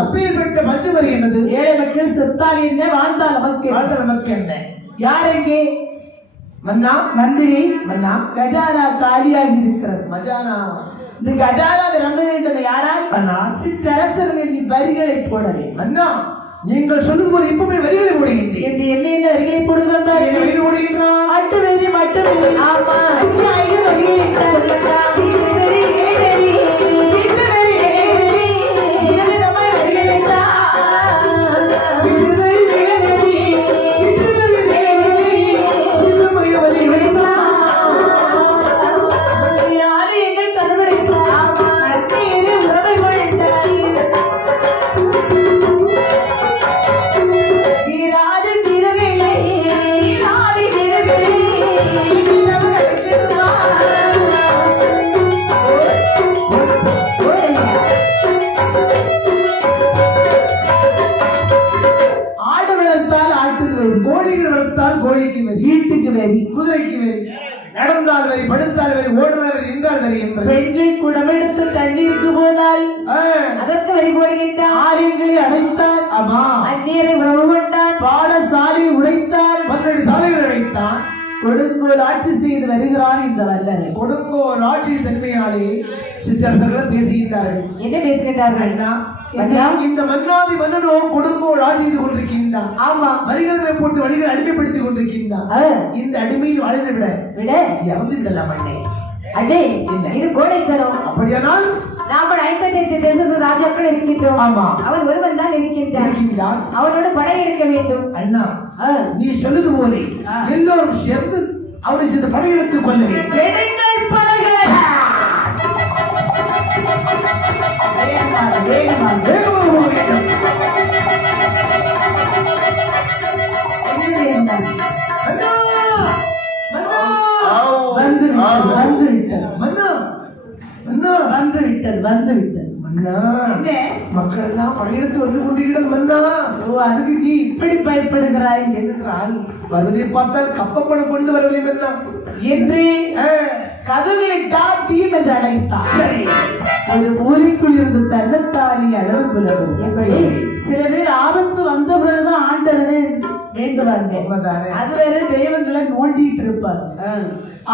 அப்பேற்பட்ட பஞ்சு வருகின்றது. ஏழை மக்கள் செத்தால் என்ன, வாழ்ந்தால் நமக்கு என்ன? யார் எங்கே? மன்னா, மந்திரி. மன்னா, கஜானா காலியாகி இருக்கிறது. மஜானா, இந்த கஜானா நம்ப வேண்டது யாரால்? அண்ணா, சிற்றரசர்கள் நீ வரிகளை போடவே. அண்ணா, நீங்கள் சொல்லுவது போல இப்பவே வரிகளை போடுகின்றேன். என்று என்ன வரிகளை போடுகிறான்? வரிகளை போடுகின்றான். மட்டு வரி, மட்டு வரி. ஆமா, ஐந்து வரிகளை குதிரைக்கு வெறி, நடந்தால் வரி, படுத்தால் வரி, ஓடினால் வரி, நின்றால் வரி என்று பெண்கள் குடமெடுத்து தண்ணீருக்கு போனால் அதற்கு வரி போடுகின்றான். ஆலயங்களை அடைத்தான். ஆமா, அந்நீரை உறவு கொண்டான். பாடசாலை உடைத்தான். 12 சாலைகள் அடைத்தான். கொடுங்கோல் ஆட்சி செய்து வருகிறான் இந்த வல்லரன். கொடுங்கோல் ஆட்சி தன்மையாலே சிற்றரசர்கள் பேசுகின்றார்கள். என்ன பேசுகின்றார்கள்? அண்ணா, அண்ணா, இந்த மன்னாதி மன்னனோ கொடுங்கோல் ஆட்சி செய்து கொண்டிருக்கின்றான். ஆமா, வரிகளை போட்டு வழிகளை அடிமைப்படுத்திக் கொண்டிருக்கின்றான். இந்த அடிமையில் வாழ்ந்து விட இறந்து விடலாம் அண்ணே. அடே, இது கோடை தரும். அப்படியானால் நாம 58 தேசத்து ராஜாக்கள் இருக்கின்றோம். ஆமா, அவன் ஒருவன் தான் இருக்கின்றான். அவனோடு படையெடுக்க வேண்டும். அண்ணா, நீ சொல்லுது போலே எல்லோரும் சேர்ந்து அவரை சேர்ந்து படையெடுத்துக் கொள்ள வேண்டும். மக்கள் எல்லாம் படையெடுத்து வந்து கொண்டிருக்கிறார் மன்னா. அதுக்கு நீ இப்படி பயப்படுகிறாய் என்றால் வருவதை பார்த்தால் கப்பப்பணம் கொண்டு வரவில்லை மன்னா என்று கதவிட்டால் டீம் என்று அழைத்தான். சரி, ஒரு மூலைக்குள் இருந்து தன்னைத்தானே அளவு புலவு. சில பேர் ஆபத்து வந்த பிறகுதான் ஆண்டவரே வேண்டுவாங்க. அது வேற தெய்வங்களை நோண்டிட்டு இருப்பாங்க.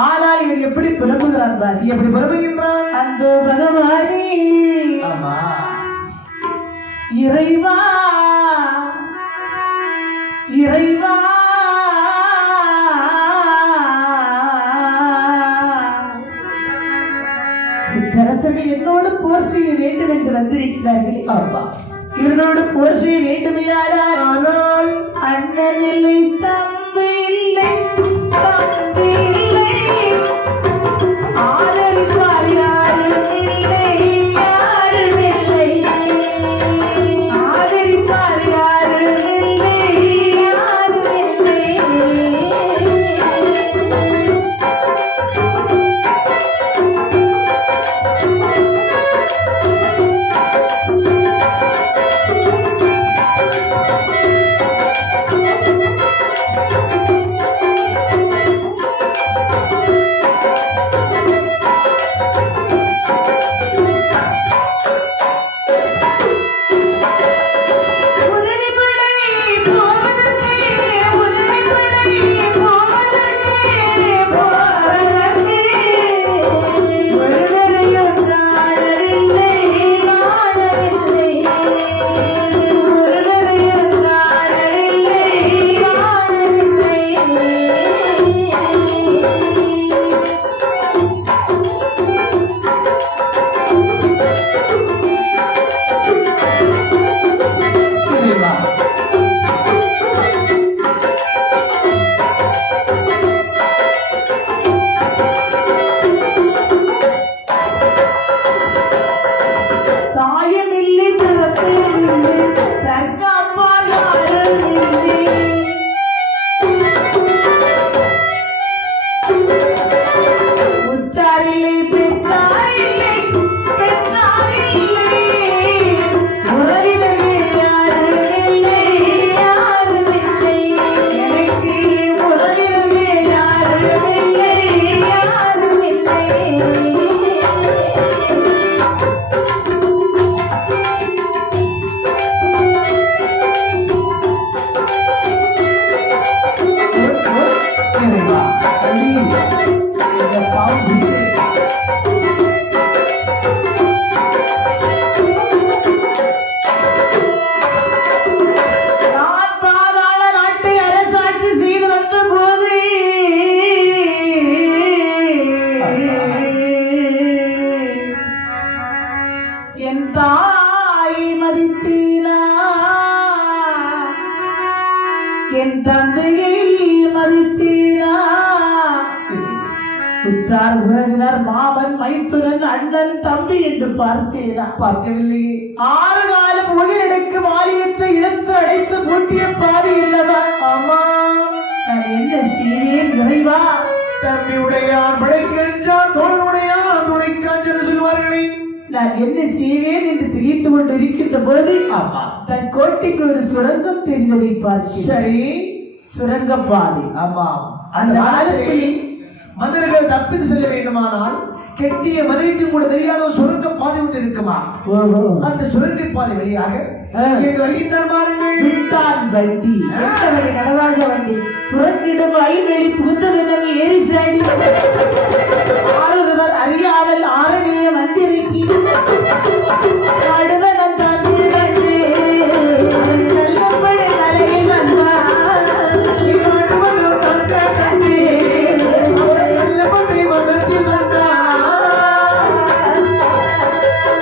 ஆனால் இவன் எப்படி புலம்புகிறான் பாரு. எப்படி புலம்புகின்றான்? அந்த பகவானே, இறைவா இறைவா, சிற்றரசர்கள் என்னோடு போர் செய்ய வேண்டும் என்று வந்திருக்கிறார்களே. இவர்களோடு போர் செய்ய வேண்டுமையானால் ஆனால் அண்ணன் இல்லை, தம்பி இல்லை, தம்பி இல்லை, ஆதரிப்பார் யாரும் இல்லை, யாரும் இல்லை, ஆதரிப்பார் யாரும் இல்லை, யாரும் இல்லை. என் தந்தையை மதித்தீரா? உற்றார் உறவினர் மாமன் மைத்துனன் அண்ணன் தம்பி என்று பார்த்தீரா? பார்க்கவில்லையே. 6 காலம் உயிரிழக்கும் ஆலயத்தை இழுத்து அடைத்து பூட்டிய பாவி இல்லவா? அம்மா, நான் என்ன செய்வேன் இறைவா? தம்பி உடையான் படைக்கஞ்சான், தோழன் உடையான் துணைக்காஞ்சன் சொல்வார்களே. நான் என்ன செய்வேன் என்று திகைத்துக் கொண்டு இருக்கின்ற போது தன் கோட்டைக்கு ஒரு சுரங்கம் தெரிவதை பார்க்கிறேன். சரி, சுரங்க பாதை. ஆமா, அந்த காலத்தில் மன்னர்கள் தப்பித்து செல்ல வேண்டுமானால் கெட்டிய மனைவிக்கும் கூட தெரியாத ஒரு சுரங்க பாதை ஒன்று இருக்குமா? அந்த சுரங்க பாதை வழியாக இங்கு வருகின்றார் பாருங்கள். விட்டான் வண்டி வண்டி நடராஜ வண்டி புறக்கிடும் ஐவெளி புகுந்தவனம் ஏறி சாடி ஆறுவர் அறியாமல் ஆரணிய வண்டிருக்கி கடுவனம் தந்து கண்டு செல்லப்படை மலையில் வந்தார்.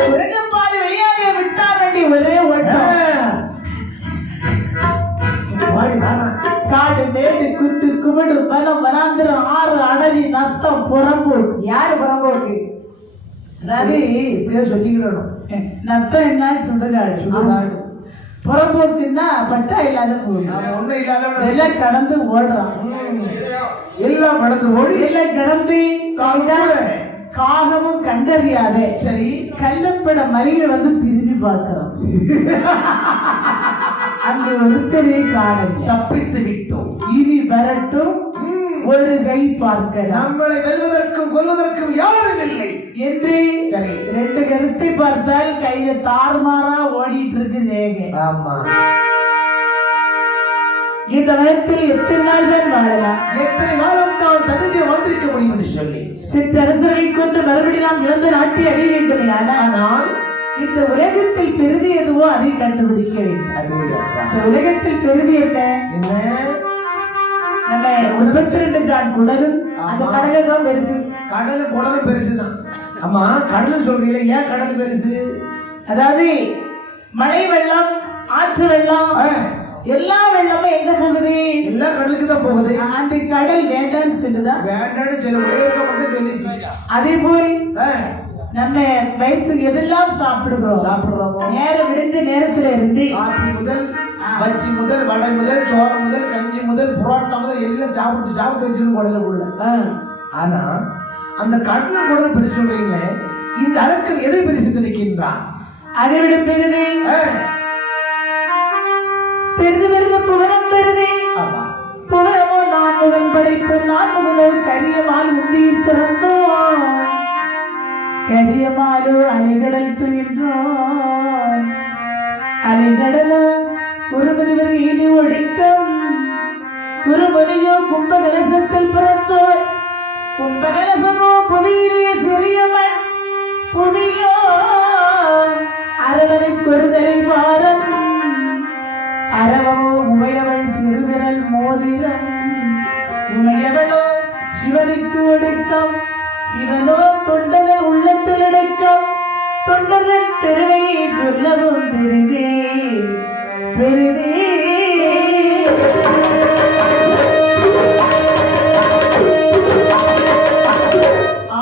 சுரங்கப்பாதை வெளியாக விட்டான் வண்டி ஒரே ஓட்டம். காடு மேடு குட்டு குமடு பலம் வனாந்திரம் ஆறு அடவி நத்தம் புறம்போக்கு. யாரு புறம்போக்கு? அதாவது இப்படியே சொல்லிக்கிறோம். நத்தம் என்னன்னு சொல்றாரு. புறம்போக்குன்னா பட்டா இல்லாத போகுது. ஒண்ணும் இல்லாத எல்லாம் கடந்து ஓடுறான். எல்லாம் கடந்து ஓடி எல்லாம் கடந்து காகமும் கண்டறியாத சரி கள்ளப்பட மலையை வந்து திரும்பி பார்க்கிறோம். அங்கு ஒருத்தரை காணல. தப்பித்து விட்டோம். இனி வரட்டும் ஒரு கை பார்க்கலாம். நம்மளை வெல்வதற்கும் கொல்வதற்கும் யாரும் இல்லை என்று சரி ரெண்டு கருத்தை பார்த்தால் கையில தாறுமாறா ஓடிட்டு இருக்கு ரேகை. ஆமா. இந்த வனத்தில் எத்தனை நாள் தான் வாழலாம்? எத்தனை காலம் தான் தகுதியை வந்திருக்க முடியும் என்று சொல்லி சிற்றரசர்களை கொண்டு மறுபடியும் நாம் இழந்த நாட்டை அடைய வேண்டும். ஆனால் இந்த உலகத்தில் பெரிது எதுவோ அதை கண்டுபிடிக்க வேண்டும். இந்த உலகத்தில் பெரிது என்ன? நம்ம 32 ஜான் குடலும் அந்த கடலுக்கும் பெருசு. கடலும் குடலும் பெருசுதான். ஆமா கடல் சொல்றீங்களே, ஏன் கடல் பெருசு? அதாவது மழை வெள்ளம் ஆற்று வெள்ளம் எல்லா வெள்ளமும் எங்க போகுது? எல்லா கடலுக்கு தான் போகுது. அந்த கடல் வேண்டான்னு சொல்லுதா? வேண்டான்னு சொல்ல ஒரே மட்டும் சொல்லிச்சு. அதே போல் நம்ம வயிற்று எதெல்லாம் சாப்பிடுறோம் நேரம் விடுஞ்ச நேரத்துல இருந்து காபி முதல் பச்சி முதல் வடை முதல் சோறு முதல் கஞ்சி முதல் புரோட்டா முதல் எல்லாம் சாப்பிட்டு வச்சிருக்க குடலுக்குள்ள. ஆனா அந்த கடலை குடல் பெருசு சொல்றீங்க, இந்த அரக்கன் எதை பெருசு நினைக்கின்றான்? அதை விட பெருது பெருது பெருது புவனம் பெருது. புவனமோ நான் முகன் படைப்பு நான் முகனோ கரியமால் முந்தியில் பிறந்தோம். கரியமாலோ அலைகடல் துயின்றோம். அலைகடலோ குருமுனிவர் ஈதி ஒழிக்கும். குருமுனியோ கும்பகலசத்தில் பிறந்தோர். கும்பகலசமோ புவியிலே சிறியவன். புவியோ அரவனை கொருதலை வாரம். அரவமோ உமையவள் சிறுவிரல் மோதிரம். உமையவளோ சிவனுக்கு ஒடுக்கம். சிவனோ தொண்டதன் உள்ளத்தில் அடக்கம். தொண்டதன் பெருமையை சொல்லவும் பெரிதே பெரிதே.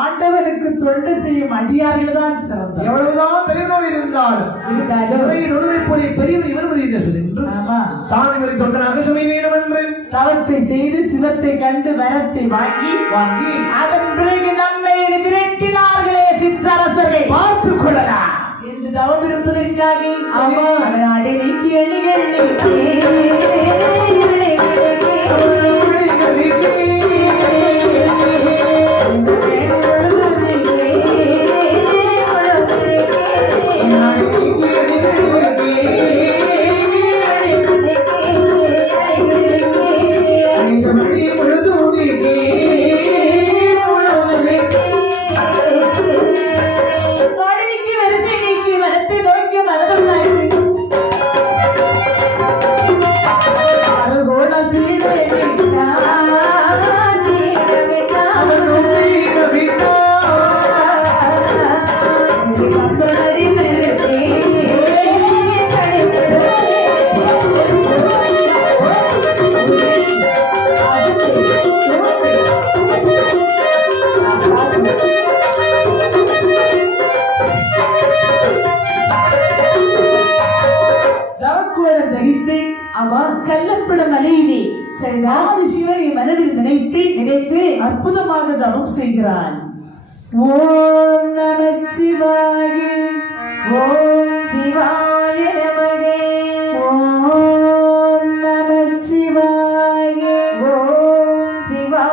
ஆண்டவனுக்கு தொண்டு செய்யும் அடியார்கள் தான் சிறந்த. எவ்வளவுதான் தலைவனோடு இருந்தாலும் பெரியவர் இவர் தான் இவரை தொண்டனாக சமய வேண்டும் என்று தவத்தை செய்து சிவத்தை கண்டு வரத்தை வாங்கி அதன் பிறகு நம்மை விரட்டினார்களே சிற்றரசர்கள் பார்த்துக் கொள்ளலாம் என்று தவம் இருப்பதற்காக நாடை நீக்கி எண்ணிகள் கள்ளப்பட மலையிலே சிவனை மனதில் நினைத்து அற்புதமாக தவம் செய்கிறான். ஓம் நமச்சிவாய ஓம் சிவாய நமகே ஓம் நமச்சிவாய ஓம் சிவாய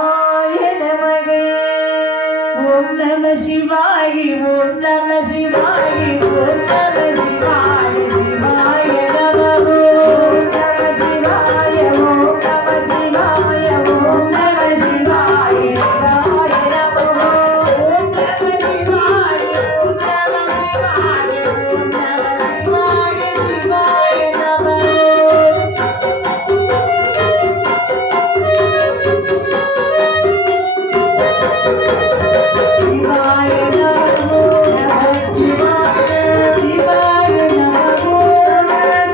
நம சிவாய ஓம் நம சிவாய ஓம் நம சிவாய சிவாய நம ஓம் நம சிவாய ஓம் நம சிவாய ஓம் நம சிவாய சிவாய நம ஓம் நம சிவாய ஓம் நம சிவாய ஓம் நம சிவாய சிவாய நம சிவாய நமோ சிவாய சிவாய நமோ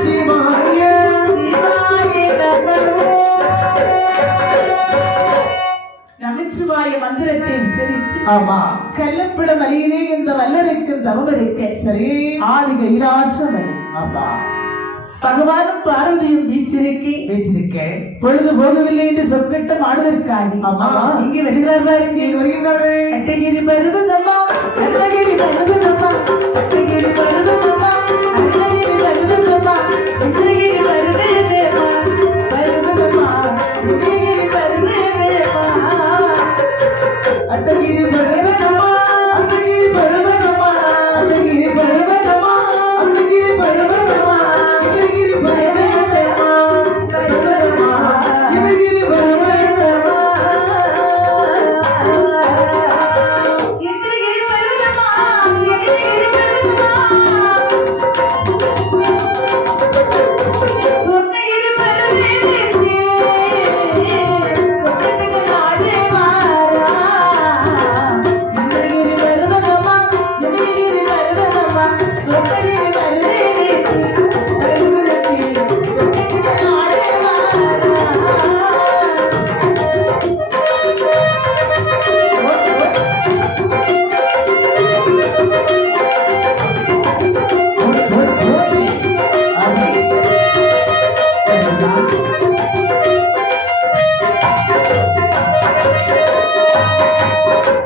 சிவாய சிவாய நமோ நமச்சிவாய மந்திரத்தை உச்சரித்து ஆமா கல்லப்பட மலையிலே இந்த வல்லருக்கு தவம் இருக்க சரி ஆதி கைலாசமலை ஆமா பகவானும் பார்வதியும் வீச்சிருக்கி பேச்சிருக்கேன் பொழுது போகவில்லை என்று சொற்கட்டம் ஆடுவதற்காக ஆமா. இங்கே வருகிறார்கள் இங்க வருகின்றார்கள் அட்டகிரி பருவதம்மா அட்டகிரி பருவதம்மா அட்டகிரி பருவதம்மா அட்டகிரி பருவதம்மா அட்டகிரி பருவதம்மா பருவதம்மா அட்டகிரி பருவதம்மா அட்டகிரி பருவதம்மா அட்டகிரி பருவதம்மா அட்டகிரி பருவதம்மா அட்டகிரி பருவதம்மா இமகிரி பருவதம்மா பருவதம்மா இமகிரி பருவதம்மா எந்திரகிரி பருவதம்மா எந்திரகிரி பருவதம்மா சொர்ணகிரி பருவதம்மா சொர்ணகிரி ஆடே வாரா எந்திரகிரி பருவதம்மா எந்திரகிரி பருவதம்மா சொர்ணகிரி பருவதம்மா சொர்ணகிரி ஆடே வாரா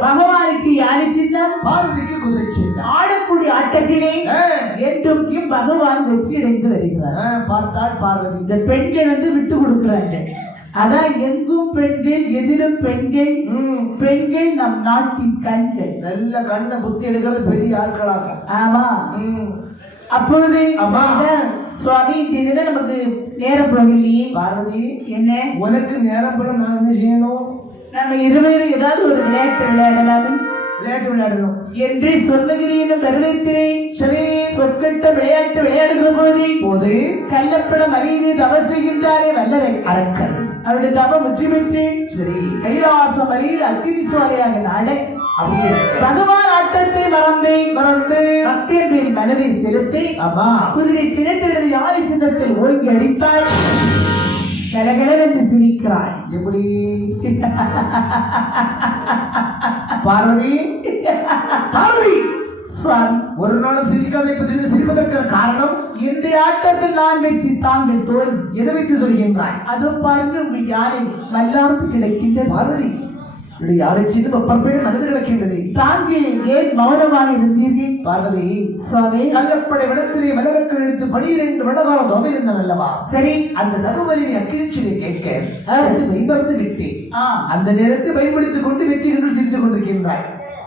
பகவானுக்கு யாரு சின்னம் பாரதிக்கு குதிரை சேர்ந்தான் ஆடக்கூடிய ஆட்டத்திலே என்றும் பகவான் வெற்றி அடைந்து வருகிறார் பார்த்தாள் பார்வதி இந்த பெண்கள் விட்டு கொடுக்கிறாங்க அதான் எங்கும் பெண்கள் எதிலும் பெண்கள் பெண்கள் நம் நாட்டின் கண்கள் நல்ல கண்ணை புத்தி எடுக்கிறது பெரிய ஆட்களாக ஆமா அப்பொழுது ஆமா சுவாமி இந்த இதுல நமக்கு நேரம் போகலையே பார்வதி என்ன உனக்கு நேரம் போல நான் என்ன செய்யணும் நம்ம இருவரும் ஏதாவது ஒரு விளையாட்டு விளையாடலாமே விளையாட்டு விளையாடணும் என்று சொன்னகிரியிடம் வரவேற்கிறேன் சரி சொற்கட்ட விளையாட்டு விளையாடுகிற போது போது கள்ளப்படம் அறிந்து தவ செய்கின்றாரே வல்லரை அரக்கன் அவருடைய தவம் வெற்றி பெற்று சரி கைலாசம் வழியில் அக்னி சுவாலையாக நாட அப்படியே பகவான் ஆட்டத்தை மறந்து மறந்து பக்தர் மேல் மனதை செலுத்தி ஆமா குதிரை சின்னத்திலிருந்து யானை சின்னத்தில் ஓங்கி அடித்தாய் கலகலவென்று சிரிக்கிறாய் எப்படி பார்வதி பார்வதி சுவாமி ஒரு நாளும் சிரிக்காதை பற்றி சிரிப்பதற்கான காரணம் இன்றைய ஆட்டத்தில் நான் வெற்றி தாங்கள் தோல் எதை வைத்து சொல்கின்றாய் அதோ பாருங்கள் உங்கள் யானை வல்லார்ந்து கிடக்கின்றது பார்வதி இப்படி யாரை செய்து பப்பேன் மனித கிடக்கின்றது தாங்கள் ஏன் மௌனமாக இருந்தீர்கள் பார்வதி சுவாமி கள்ளப்படை விடத்திலே மலரக்கள் எடுத்து 12 வருடகாலம் தவம் இருந்தான் அல்லவா சரி அந்த தவமலினை அக்கிரிச்சுவை கேட்க சற்று மெய்மறந்து விட்டேன் அந்த நேரத்தை பயன்படுத்திக் கொண்டு வெற்றி என்று சிரித்துக் கொண்டிருக்கின்றாய்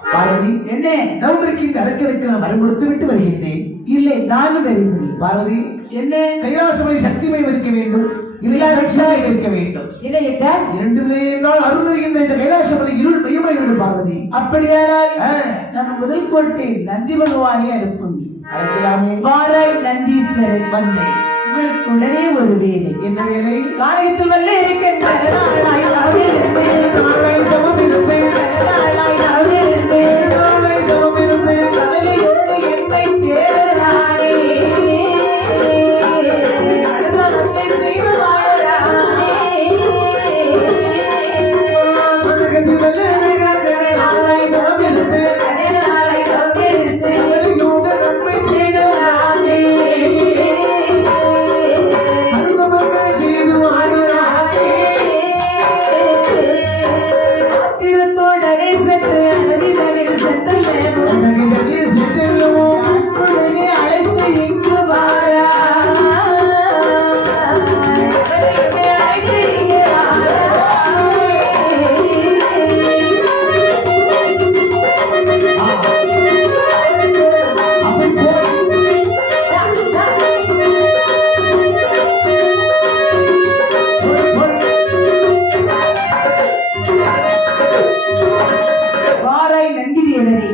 பார்வதி என்ன தவம் இருக்கின்ற அரக்கருக்கு நான் வரம் கொடுத்து விட்டு வருகின்றேன் இல்லை நானும் வருகிறேன் பார்வதி என்ன கைலாசமலை சக்திமயம் இருக்க வேண்டும் இல்லையா லட்சுமயம் இருக்க வேண்டும் இல்லை என்றால் இரண்டுமே என்றால் அருள் இருக்கின்ற இந்த கைலாசமலை இருள் மையமாய் விடும் பார்வதி அப்படியானால் ஆ, நம்ம முதல் கோட்டை நந்தி பகவானை அனுப்புங்க அழைக்கலாமே வாராய் நந்தீஸ்வரன் வந்தேன் உங்களுக்கு உடனே ஒரு வேலை என்ன வேலை காரியத்தில் வல்ல இருக்கின்ற நாளாய் நாளை தவம் இருந்தேன் நாளாய் நாளை தவம் இருந்தேன் கவலையோடு என்னை தேடுகிறானே. அனுபவத்தை செய்து வாழறானே. உலகத்தில் வல்ல நாளை தவம் இருந்தேன் நாளாய் கவலையோடு கவலையோடு நம்மை தேடுகிறானே. அனுபவங்கள் செய்து வாழ்வதா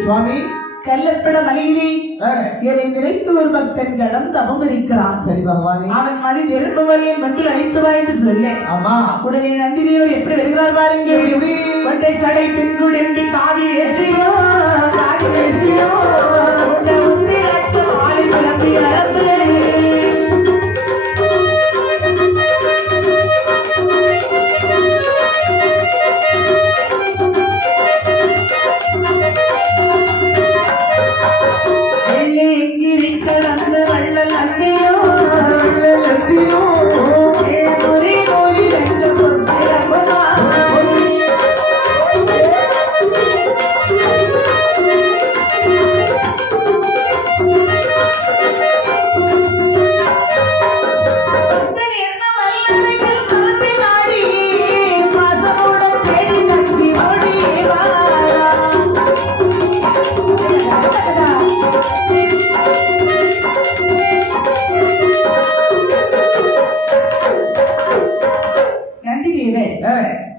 சுவாமி கல்லப்பட மலையிலே என்னை நினைத்து ஒரு பக்தன் கடம் தவம் இருக்கிறான். சரி பகவானே. அவன் மதி நெருப்புவழியில் மன்று அழைத்து வா என்று சொல்ல ஆமா உடனே நந்தி தேவர் எப்படி வருகிறார் பாருங்க. ஒற்றை சடை பின்குடம்பி காவி வேஷ்டியோ காவி வேஷ்டியோ உந்தி லட்சம் ஆளி கிளம்பி அரம்பு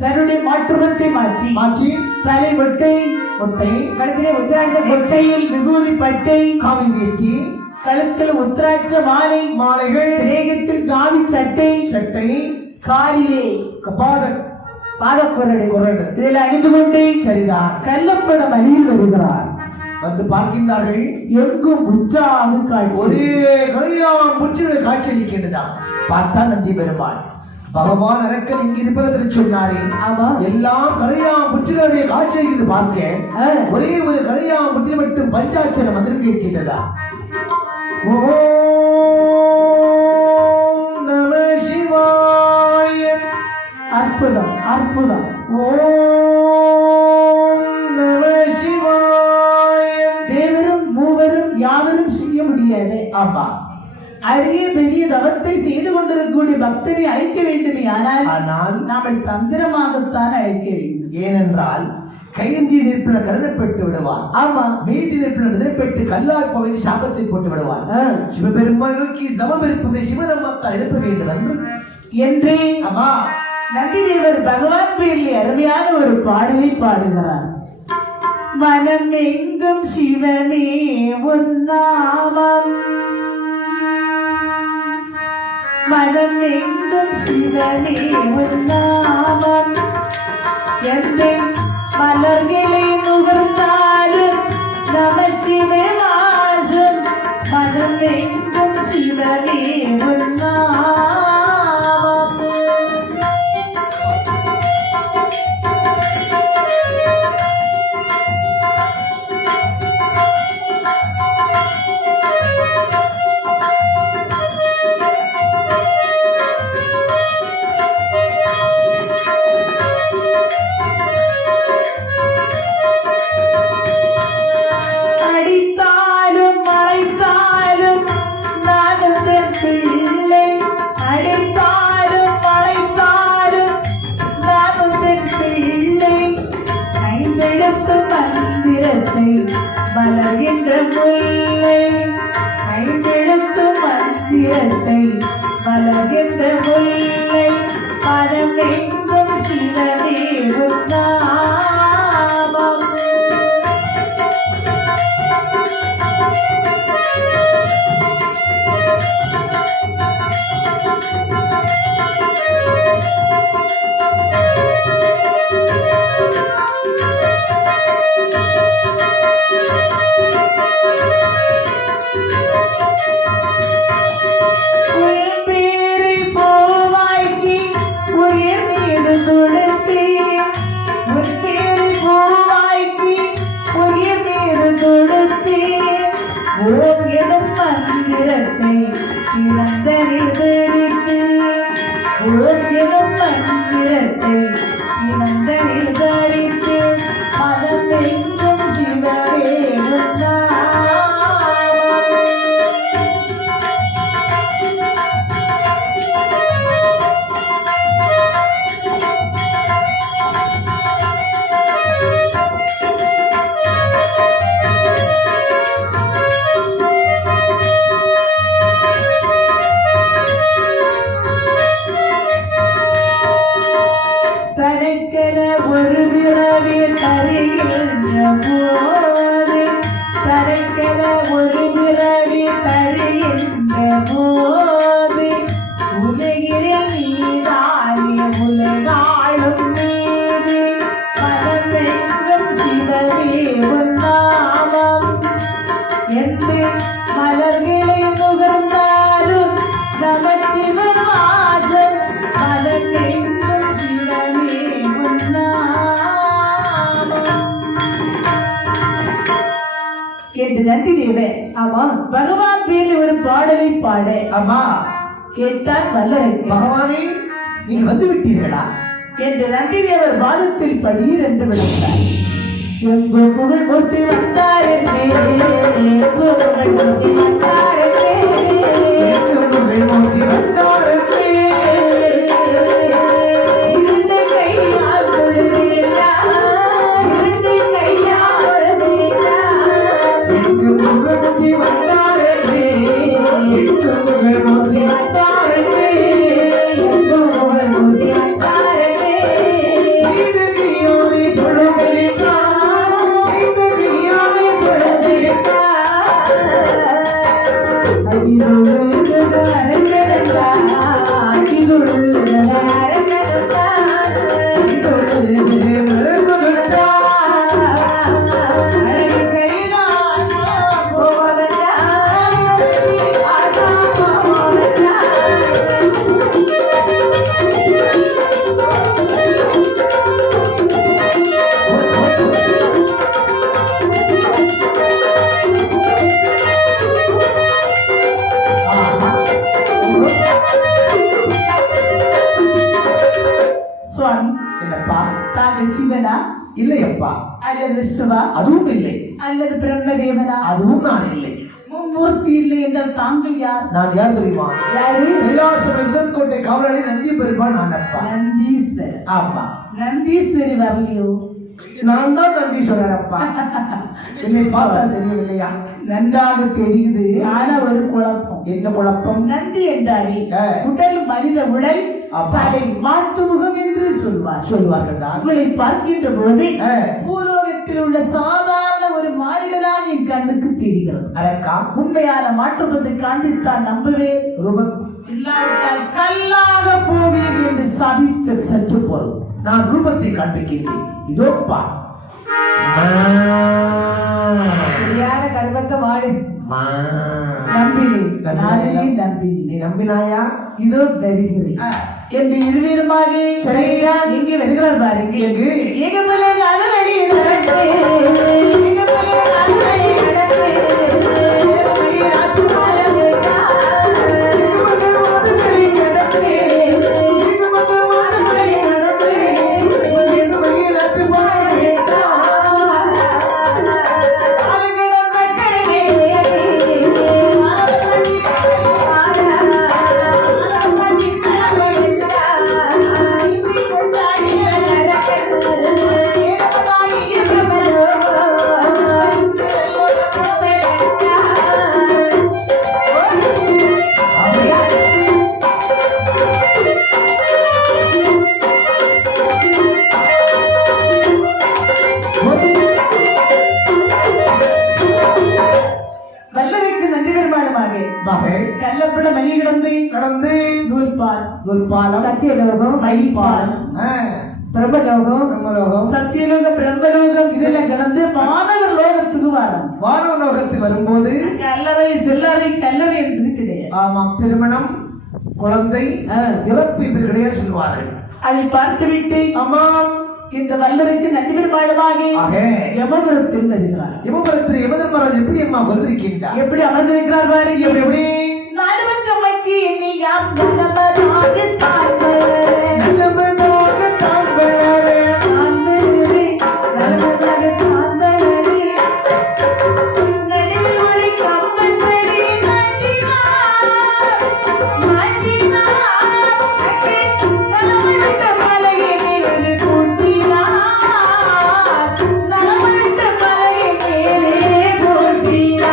தன்னுடைய மாற்றுமத்தை மாற்றி தலை ஒட்டை கழுத்திலே உத்திராட்ச ஒற்றையில் விபூதி பட்டை காவி வேஷ்டி கழுத்தில் உத்திராட்ச மாலைகள் தேகத்தில் காவி சட்டை காலிலே பாதக்குரடு இதில் அணிந்து கொண்டே சரிதான் கல்லப்பட மலையில் வருகிறார். வந்து பார்க்கின்றார்கள். எங்கும் உற்சாக காட்சி, ஒரே கரையாம் புற்றுகள் காட்சியளிக்கின்றதாம். பார்த்தா நந்தி பெருமாள் பகவான் அரக்கன் இங்கு இருப்பதை சொன்னாரே, எல்லாம் கரையாம் புற்றுகளுடைய காட்சியை பார்க்க ஒரே ஒரு கரையாம் புற்றி மட்டும் பஞ்சாட்சர மந்திரம் கேட்கின்றதா. ஓம் நம சிவாய. அற்புதம் அற்புதம். ஓம் நம சிவாய. தேவரும் மூவரும் யாவரும் செய்ய முடியாது. ஆமா, அரிய பெரிய தவத்தை செய்து கொண்டிருக்கக்கூடிய பக்தரை அழைக்க வேண்டுமே, ஆனால் நாம் தந்திரமாகத்தான் அழைக்க வேண்டும். ஏனென்றால் கையந்தி நெருப்பில் கருதப்பட்டு விடுவான். ஆமா, மீட்டி நெருப்பில் நிலைப்பட்டு கல்லால் பகுதி சாபத்தை போட்டு விடுவான். சிவபெருமான் நோக்கி சமம் இருப்பதை சிவனம்மாத்தான் எழுப்ப வேண்டும் என்று ஆமா நந்திதேவர் பகவான் பேரில் அருமையான ஒரு பாடலை பாடுகிறார். மனம் எங்கும் சிவமே உன்னாமம், மனம் எங்கும் சிவமே உன்னாமம், என்னை மலர்களை நுகர்ந்தாலும் நமச்சிவே வாசம், மனம் எங்கும் சிவமே உன்னாமம். மலர்கின்ற முல்லை ஐந்தெழுத்து மந்திரத்தை மலர்கின்ற முல்லை மனம் எங்கும் சிவமே உன்னாமம். மனமெங்கும் சிவமே உன்னாமம் என்று மலர்களை நுகர்ந்தாலும் நமச்சிவவாசம் மனமெங்கும் சிவமே உன்னாமம் என்று நந்தி தேவன் ஆமா பகவான் பேரில் ஒரு பாடலை பாட அம்மா கேட்டார் வல்லரக்கு. பகவானே நீங்க வந்து விட்டீர்களா? என்று நந்தி தேவர் வாதத்தில் படீர் என்று விழுந்தார். எங்கு புகழ் கொட்டி வந்தார் சுவாமி, என்னப்பா? தாங்கள் சிவனா இல்லையப்பா, அல்லது விஷ்ணுவா அதுவும் இல்லை. அல்லது பிரம்மதேவனா? அதுவும் நான் இல்லை. மும்மூர்த்தி இல்லை என்றால் தாங்கள் யார்? நான் யார் தெரியுமா? யாரு? கைலாசம் முதற்கோட்டை காவலாளி நந்தி பெருமாள் நானப்பா. நந்தீஸ்வரர். ஆமா, நந்தீஸ்வரி வரலையோ? நான் தான் நந்தீஸ்வரர் அப்பா. என்னை பார்த்தா தெரியவில்லையா? நன்றாக தெரியுது. ஆனா ஒரு குழப்பம். என்ன குழப்பம்? நந்தி என்றாலே ஆ. உடல் மனித உடல், ஆமா. தலை மாட்டு முகம் என்று சொல்வார். சொல்வார்கள் தான். உங்களை பார்க்கின்ற போது ஆ. பூலோகத்தில் உள்ள சாதாரண ஒரு மானிடனாக என் கண்ணுக்கு தெரிகிறது. அரக்கா உண்மையான மாற்றுப்பதை காண்பித்தால் நம்பவே, ரூபம் இல்லாவிட்டால் கல்லாக போவீர் என்று சாதித்து சற்று பொருள். நான் ரூபத்தை காண்பிக்கின்றேன். இதோப்பா. சரியான கர்வத்த மாடு. நம்பினேன். நானே நம்பினாயா? நம்பினேன். நீ நம்பினாயா? இதோ வருகிறேன் ஆ. என்று இருவருமாக சரிதான். இங்கே வருகிறார் பாருங்க. எங்கு? ஏகமலை காதலடி நடந்து, ஏகமலை காதலடி நடந்து, ஏகமலை ராஜகுமாரன் வல்லவைக்கு நந்தி பெருமாளுமாக மகள் கள்ளப்பட மணி கிடந்து கடந்து நூல்பால் ஒரு பாலம், சத்தியலோகம், மயில் பாலம், பிரம்மலோகம், பிரம்மலோகம், சத்தியலோக பிரம்மலோகம் இதெல்லாம் கடந்து மாணவர் லோகத்துக்கு வரும். வானவ லோகத்துக்கு வரும்போது கல்லறை செல்லறை கல்லறை என்பது கிடையாது. ஆமாம், திருமணம், குழந்தை, இறப்பு என்று கிடையாது சொல்வார்கள். அதை பார்த்துவிட்டு ஆமாம், இந்த வல்லருக்கு நந்தி பெருமாளுமாக ஆக யமபுரத்தில் வருகிறார். யமபுரத்தில் யமதர்மராஜ் எப்படி அம்மா வந்திருக்கின்றார்? எப்படி அமர்ந்திருக்கிறார் பாருங்க. எப்படி எப்படி? நாலுவங்கம்மைக்கு எண்ணி யாம் நல்லவராக தாழ்வரே. நல்லவனாக தாழ்வரே. தாழ்வரே, நல்லவராக தாழ்வரே. நடுவில் ஒரு கம்பத்தடி நட்டினார், நட்டினார். அங்கே நலமளித்த மலையை மேலே கூட்டினார், நலமளித்த மலையை மேலே கூட்டினார்.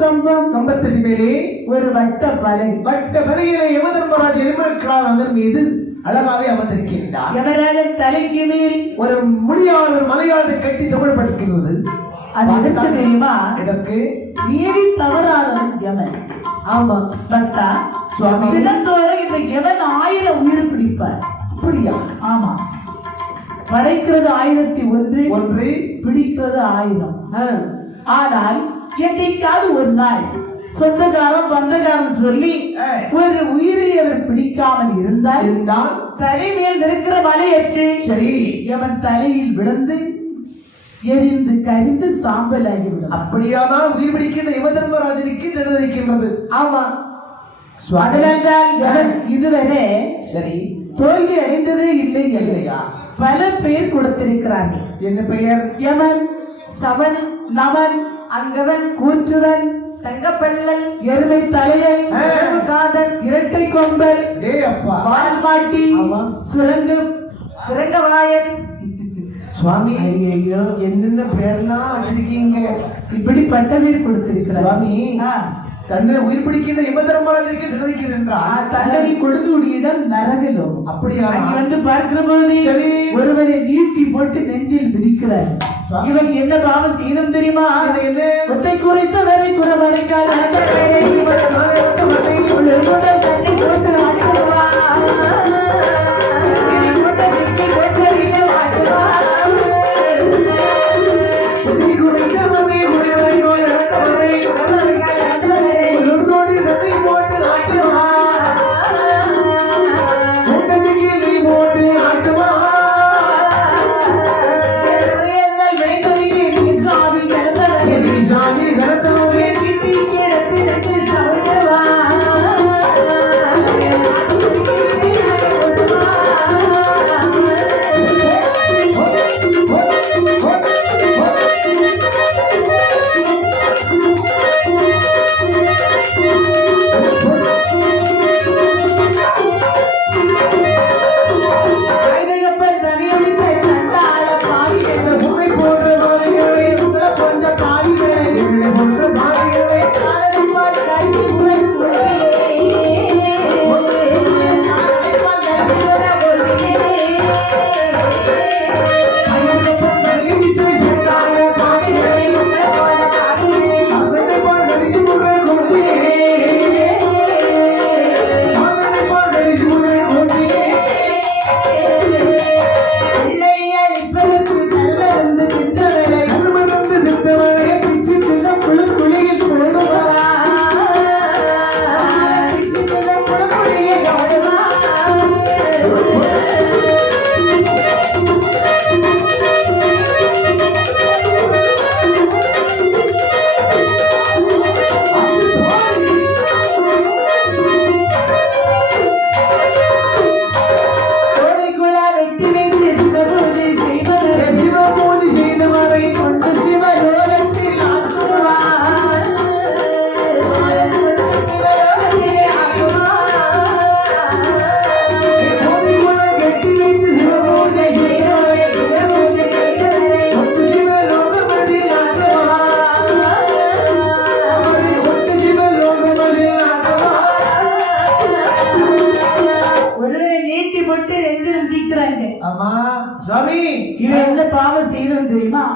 கம்பம், கம்பத்தின் மேலே ஒரு வட்ட பலகை. வட்ட பலகையிலே யமதர்மராஜ் எம்பெருமான் மீது அழகாவே அமர்ந்திருக்கின்றார். யமராஜன் தலைக்கு மேல் ஒரு முடியாத ஒரு மலையாளத்தை கட்டி தமிழ்படுகிறது. அது எதற்கு தெரியுமா? இதற்கு நீதி தவறாதவன் யமன். ஆமா பக்தா சுவாமி, தினந்தோறும் இந்த யமன் 1000 உயிர் பிடிப்பார். அப்படியா? ஆமா, படைக்கிறது 1001, ஒன்று பிடிக்கிறது 1000. ஆனால் என்னைக்காவது ஒரு நாள் சொந்தக்காரன் பந்தக்காரன் சொல்லி ஒரு உயிரை அவர் பிடிக்காமல் இருந்தால் தலைமையில் இருக்கிற மலையற்று சரி அவன் தலையில் விழுந்து எரிந்து கரிந்து சாம்பல் ஆகிவிடும். அப்படியானால் உயிர் பிடிக்கின்ற யமதர்மராஜனுக்கு தண்டனைக்கின்றது. ஆமா அதனால்தான் அவன் இதுவரை சரி தோல்வி அடைந்ததே இல்லை. இல்லையா? பல பெயர் கொடுத்திருக்கிறார்கள். என்ன பெயர்? யமன், சமன், நமன், அங்கவன், கூற்றுவன், தங்கப்பல்லல், எருமை தலையல், காதல், இரட்டை கொம்பல், டே அப்பா, வால்மாட்டி, சுரங்கம், சுரங்கவாயன். சுவாமி ஐயோ என்னென்ன பேர்லாம் வச்சிருக்கீங்க? இப்படி பட்ட பேர் கொடுத்திருக்கிறார். சுவாமி, தன்னை உயிர் பிடிக்கின்ற யமதர்மராஜனுக்கு தண்டனைக்கின்றார். தண்டனை கொடுக்கக்கூடிய இடம் நரகலோகம். அப்படியா? அங்க வந்து பார்க்கிற போது சரி. ஒருவரை நீட்டி போட்டு நெஞ்சில் மிதிக்கிறார். இவன் என்ன பாவம் செய்யணும் தெரியுமா? ஒற்றை குறைத்த வேலை குறவரைக்காக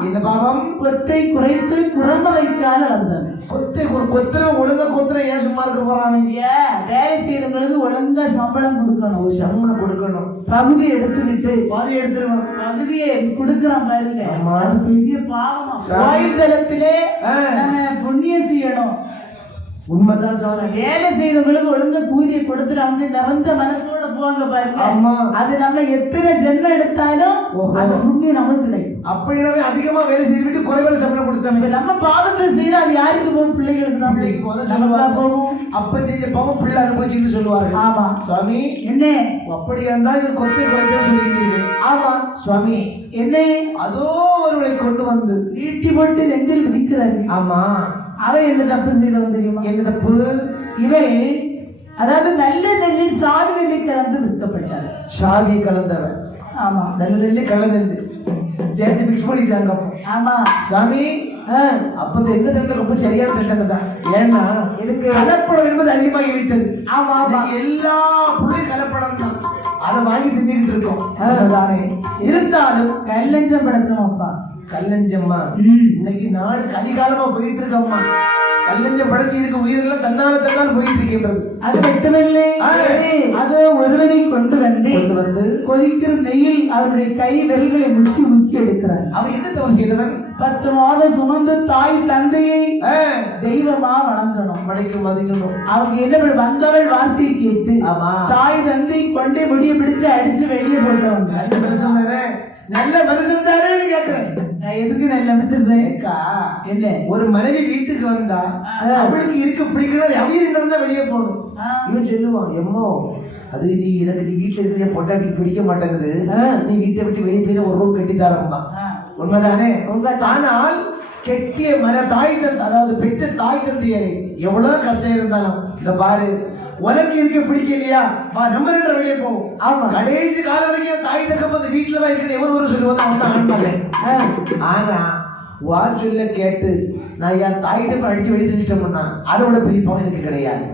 என்ன பாவம்? கொத்தை குறைத்து குறமறைக்கால் அளந்தது. கொத்துற ஒழுங்கா கொத்துற ஏன் சும்மா இருக்க போறாங்க? வேலை செய்யறவங்களுக்கு ஒழுங்கா சம்பளம் கொடுக்கணும். சம்பளம் கொடுக்கணும். பகுதி எடுத்துக்கிட்டு பாதி எடுத்துருவான். பகுதியை கொடுக்கறான் பாருங்க, அது பெரிய பாவம். கோயில் தலத்திலே புண்ணியம் செய்யணும். உண்மைதான் சொல்றேன். வேலை செய்யறவங்களுக்கு ஒழுங்கா கூலியை கொடுத்துறாங்க, நிறந்த மனசோட போவாங்க பாருங்க. அது நம்ம எத்தனை ஜென்மம் எடுத்தாலும் அந்த புண்ணியம் நமக்கு கிடைக்கும். அப்படின்னாவே அதிகமா வேலை செய்துவிட்டு குறைவான சம்பளம் கொடுத்தாங்க. நம்ம பாவத்தை செய்யற அது யாருக்கு போகும்? பிள்ளைகளுக்கு தான். பிள்ளைக்கு போகும். அப்ப செஞ்ச பாவம் பிள்ளை அனுபவிச்சுன்னு சொல்லுவாங்க. ஆமா சுவாமி, என்ன அப்படி இருந்தால் கொத்தை குறைத்தல் சொல்லியிருந்தீர்கள். ஆமா சுவாமி, என்ன அதோ ஒருவரை கொண்டு வந்து நீட்டி போட்டு நெஞ்சில் விதிக்கிறாரு. ஆமா, அவன் என்ன தப்பு செய்தவன் தெரியுமா? என்ன தப்பு? இவன் அதாவது நல்ல நெல்லில் சாவி நெல்லை கலந்து விற்கப்பட்டார். சாவி கலந்தவன். ஆமா, நல்ல நெல்லு கலந்து சேர்த்து மிக்ஸ் பண்ணிட்டாங்க. ஆமா சாமி, அப்ப இந்த என்ன தண்டனை ரொம்ப சரியான தண்டனை தான். ஏன்னா எதுக்கு? கலப்படம் என்பது அதிகமாகி விட்டது. ஆமா ஆமா. இன்னைக்கு எல்லா பொருளும் கலப்படம் தான். அதை வாங்கி தின்னுகிட்டு இருக்கோம். அதுதானே. இருந்தாலும் கல்லஞ்சம் படைச்சோம் அப்பா. கல்லஞ்சம்மா இன்னைக்கு நாடு கலிகாலமா போயிட்டு இருக்கம்மா. கல்லஞ்சம் படைச்சு இருக்க உயிரெல்லாம் தன்னால போயிட்டு இருக்கின்றது. அது மட்டுமில்லை, அது ஒருவனை கொண்டு வந்து கொதிக்கிற நெய்யில் அவருடைய கை விரல்களை முக்கி எடுக்கிறார். அவன் என்ன தவறு செய்தவன்? 10 மாதம் சுமந்து தாய் தந்தையை தெய்வமா வணங்கணும், மதிக்கணும். அவங்க என்ன வந்தவள் வார்த்தையை கேட்டு தாய் தந்தை கொண்டே முடிய பிடிச்சு அடிச்சு வெளியே போட்டவங்க. நல்ல மனுஷன் தானே, நல்ல மனுஷன் தானே கேக்குறேன். நான் எதுக்கு நல்ல மனுஷன்? என்ன ஒரு மனைவி வீட்டுக்கு வந்தா அவளுக்கு இருக்க பிடிக்கணும், அவங்க இருந்தா வெளியே போகணும். இவன் சொல்லுவான், எம்மோ அது நீ எனக்கு நீ வீட்டுல இருக்கிற பொண்டாட்டிக்கு பிடிக்க மாட்டேங்குது, நீ வீட்டை விட்டு வெளியே போய் ஒரு ரூம் கட்டி தரம்பா. உண்மைதானே? ஆனால் கெட்டிய தாய் தந்தை, அதாவது பெற்ற தாய் தந்தையரை எவ்வளவு கஷ்டம் இருந்தாலும் இந்த பாரு உனக்கு இருக்க பிடிக்கலையா வா நம்ம ரெண்டு வெளியே போவோம். கடைசி காலம் வரைக்கும் தாய் தகப்ப அந்த வீட்டுல தான் இருக்கிற எவரு சொல்லுவாங்க அவன் தான் ஆண்மகன். ஆனா வா சொல்ல கேட்டு நான் என் தாயிடம் அடிச்சு வெளியே செஞ்சுட்டோம்னா அதோட பிரிப்பம் எனக்கு கிடையாது.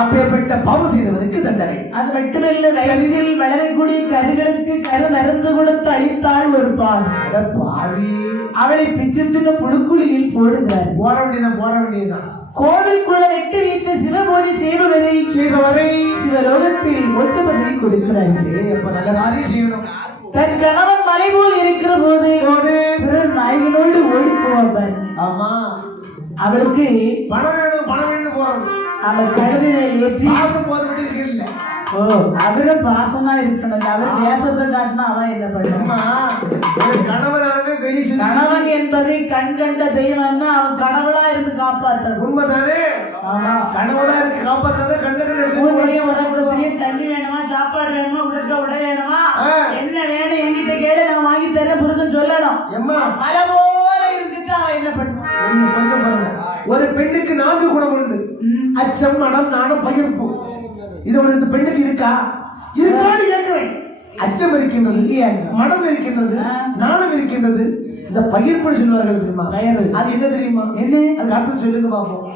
அப்பேற்பட்ட பாவம் செய்தவனுக்கு தண்டனை. அது மட்டுமல்ல, வயிற்றில் வளரக்கூடிய கருகளுக்கு கரு மருந்து கொடுத்து அழித்தாள் ஒரு பால். அவளை பிச்சத்தின புழுக்குழியில் போடுகிறார். போட வேண்டியதான். கோவிலுக்குள்ள வெட்டு வைத்து சிவபூஜை செய்பவரை சிவலோகத்தில் மோட்ச பதவி கொடுக்கிறார். நல்ல காரியம் செய்யணும். தன் கணவன் மலை போல் இருக்கிற போது நாயகனோடு ஓடி போவார். ஆமா, அவளுக்கு பணம் வேணும் போறது. அவள் கழுதினை ஏற்றி பாசம் போறது இல்ல. அவரும் பாசமா இருக்கணும். அவர் தேசத்தை காட்டினா அவன் என்ன பண்ணுவான்? கணவன் என்பதை கண் கண்ட தெய்வம், அவன் கடவுளா இருந்து காப்பாற்றணும். உண்மைதானே? கணவனா இருக்கு காப்பாற்ற தண்ணி வேணுமா, சாப்பாடு வேணுமா, உடை வேணுமா, என்ன வேணும் என்கிட்ட கேளு, நான் வாங்கி தரேன் புருஷன் சொல்லணும். பல போல இருந்துட்டு அவன் என்ன பண்ணுவான்? கொஞ்சம் பாருங்க, ஒரு பெண்ணுக்கு 4 குணம் உண்டு. அச்சம், மனம், நாணம், பகிர்ப்பு. இது ஒரு இந்த பெண்ணுக்கு இருக்கான்னு கேட்கிறேன். அச்சம் இருக்கின்றது, மனம் இருக்கின்றது, நாணம் இருக்கின்றது, இந்த பகிர்ப்பு சொல்லுவார்கள் தெரியுமா? அது என்ன தெரியுமா? அது அர்த்தம் சொல்லுங்க பாப்போம்.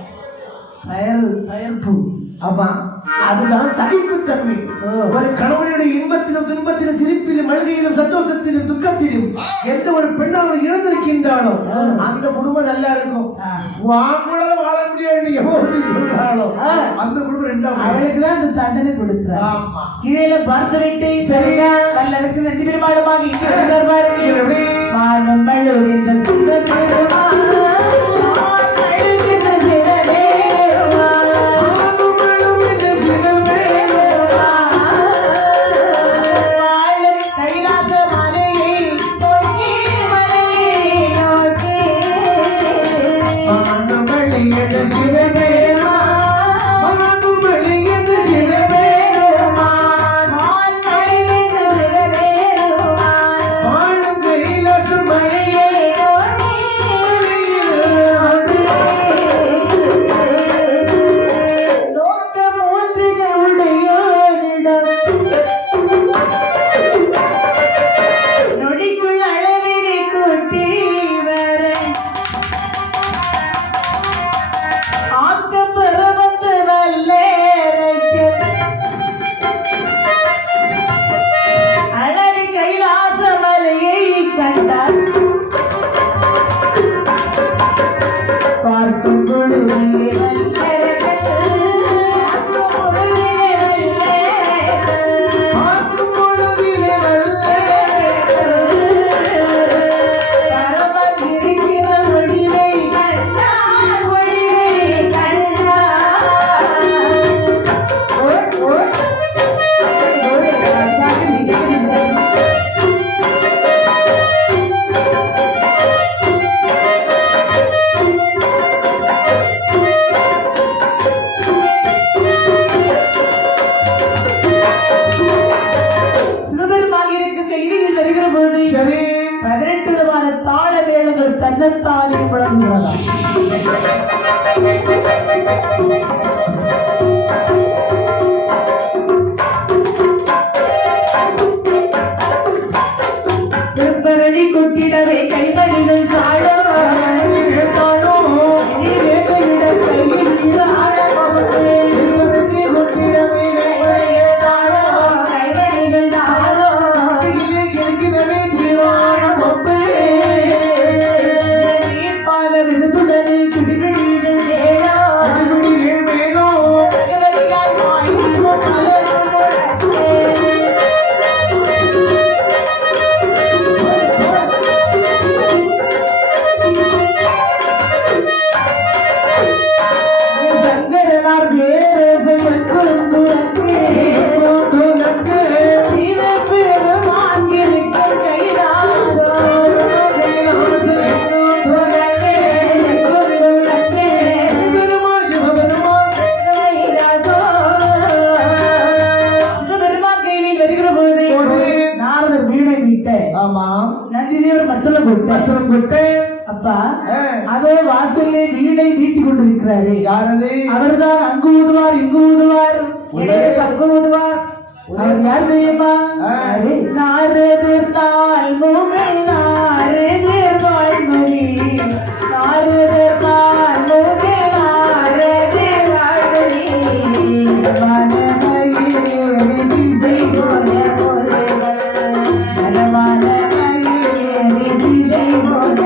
பயிர்ப்பு. ஆமா, அதுதான் சகிப்புத்தன்மை. ஒரு கணவனுடைய இன்பத்திலும் துன்பத்திலும் சிரிப்பிலும் அழுகையிலும் சந்தோஷத்திலும் துக்கத்திலும் எந்த ஒரு பெண்ணாவது இழந்திருக்கின்றாலோ அந்த குடும்பம் நல்லா இருக்கும். வாங்கல வாழ முடியாது சொல்றாளோ அந்த குடும்பம் ரெண்டாவது அவளுக்கு தான் அந்த தண்டனை கொடுக்கிறார். கீழே பார்த்து விட்டு சரியா கல்லருக்கு நந்தி பெருமாளுமாக தன்னத்தாலே முழங்குகிறதா? திருப்பரடி கொட்டிடவே கைமணிகள் சாட மத்தளம் கொட்டை. மத்தளம் கொட்டை. அப்பா அதோ வாசல்லே வீடை வீட்டி கொண்டிருக்கிறாரு. யாரது? அவர்தான் அங்கு ஊதுவார் இங்கு ஊதுவார் அங்கு ஊதுவார். அவர் யார் தெரியுமா? நாரதர் தாள் முகல் நாரதர் வாழ்மொழி நாரதர் தாள் முகல் நாரதர் வாழ்மொழி மனமகிழ் திசை போல போதவள் மனமகிழ் திசை போல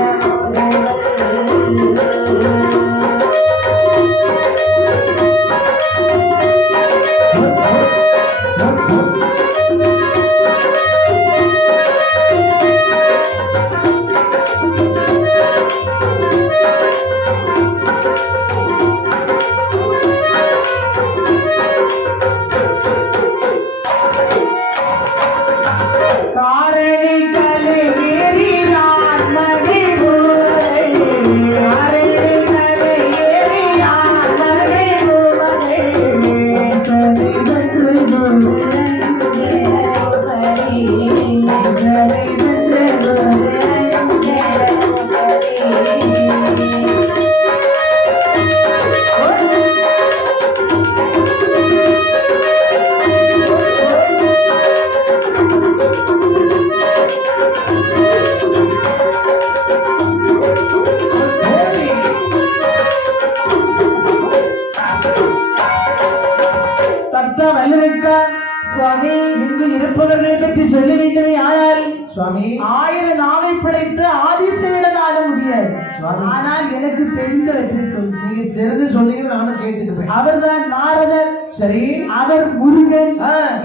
சுவாமி இங்கு இருப்பவர்களை பற்றி சொல்ல வேண்டுமே. ஆனால் சுவாமி 1000 நாவை படைத்து ஆதிசேடன் ஆக முடியாது. சுவாமி ஆனால் எனக்கு தெரிந்தவற்றை சொல். நீங்க தெரிந்து சொன்னீங்க நானும் கேட்டுக்குவேன். அவர்தான் நாரதர். சரி. அவர் முருகன்.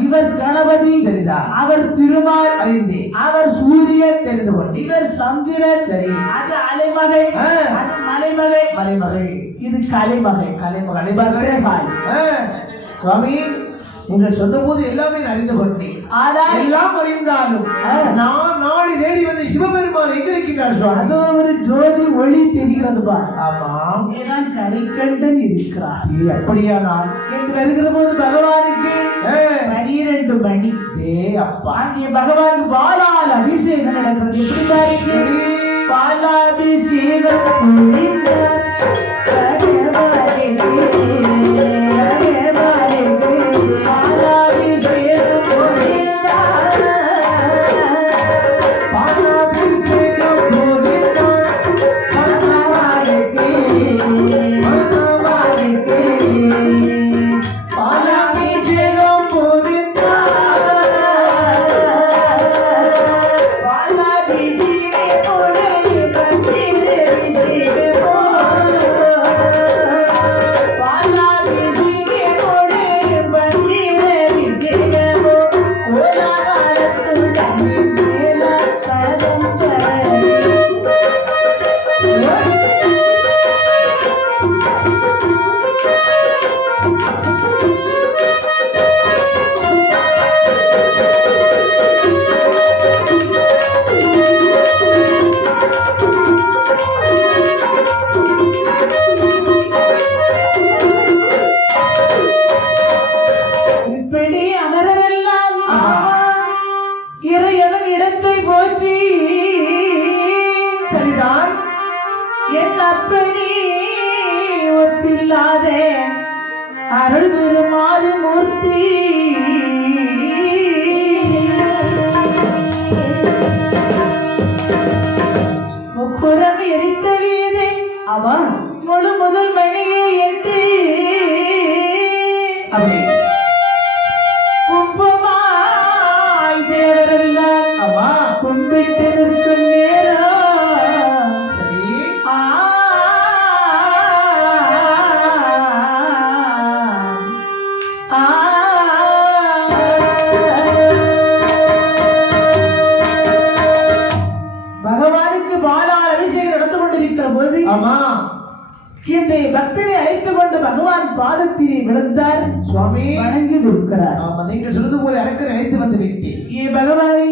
இவர் கணபதி. சரிதான். அவர் திருமால். அறிந்தே. அவர் சூரியன். தெரிந்து கொண்டேன். இவர் சந்திரன். சரி. அது அலைமகை. அது மலைமகை. மலைமகள். இது கலைமகை. கலைமகள். சுவாமி நீங்கள் சொன்ன போது எல்லாமே நான் அறிந்து கொண்டேன். எல்லாம் அறிந்தாலும் நான் நாடி தேடி வந்து சிவபெருமான் எங்க இருக்கின்றார் சுவாமி? அதோ ஒரு ஜோதி ஒளி தெரிகிறது பா. ஆமாம். ஏனால் கரைக்கண்டன் இருக்கிறார். அப்படியானால் என்று வருகிற போது பகவானுக்கு 12 மணி. அப்பா அங்கே பகவானுக்கு பாலால் அபிஷேகம் நடக்கிறது. எப்படி பாருங்க, பாலாபிஷேகம் அருள் திருமாறு மூர்த்தி முப்புறம் எரித்த வீரே அவன் முழு முதல் மணியே என்று கும்பமாய் தேவரெல்லாம் அவா கும்பிட்டு நிற்கும் நேரம். சரி. பகவானுக்கு பாலால் அபிஷேகம் நடந்து கொண்டிருக்கிற போது ஆமா இந்த பக்தரை அழைத்துக் கொண்டு பகவான் பாதத்திலே விழுந்தார். சுவாமி வணங்கி நிற்கிறார். ஆமா நீங்க சொல்றது போல அரக்கர் அழைத்து வந்து விட்டேன். பகவானை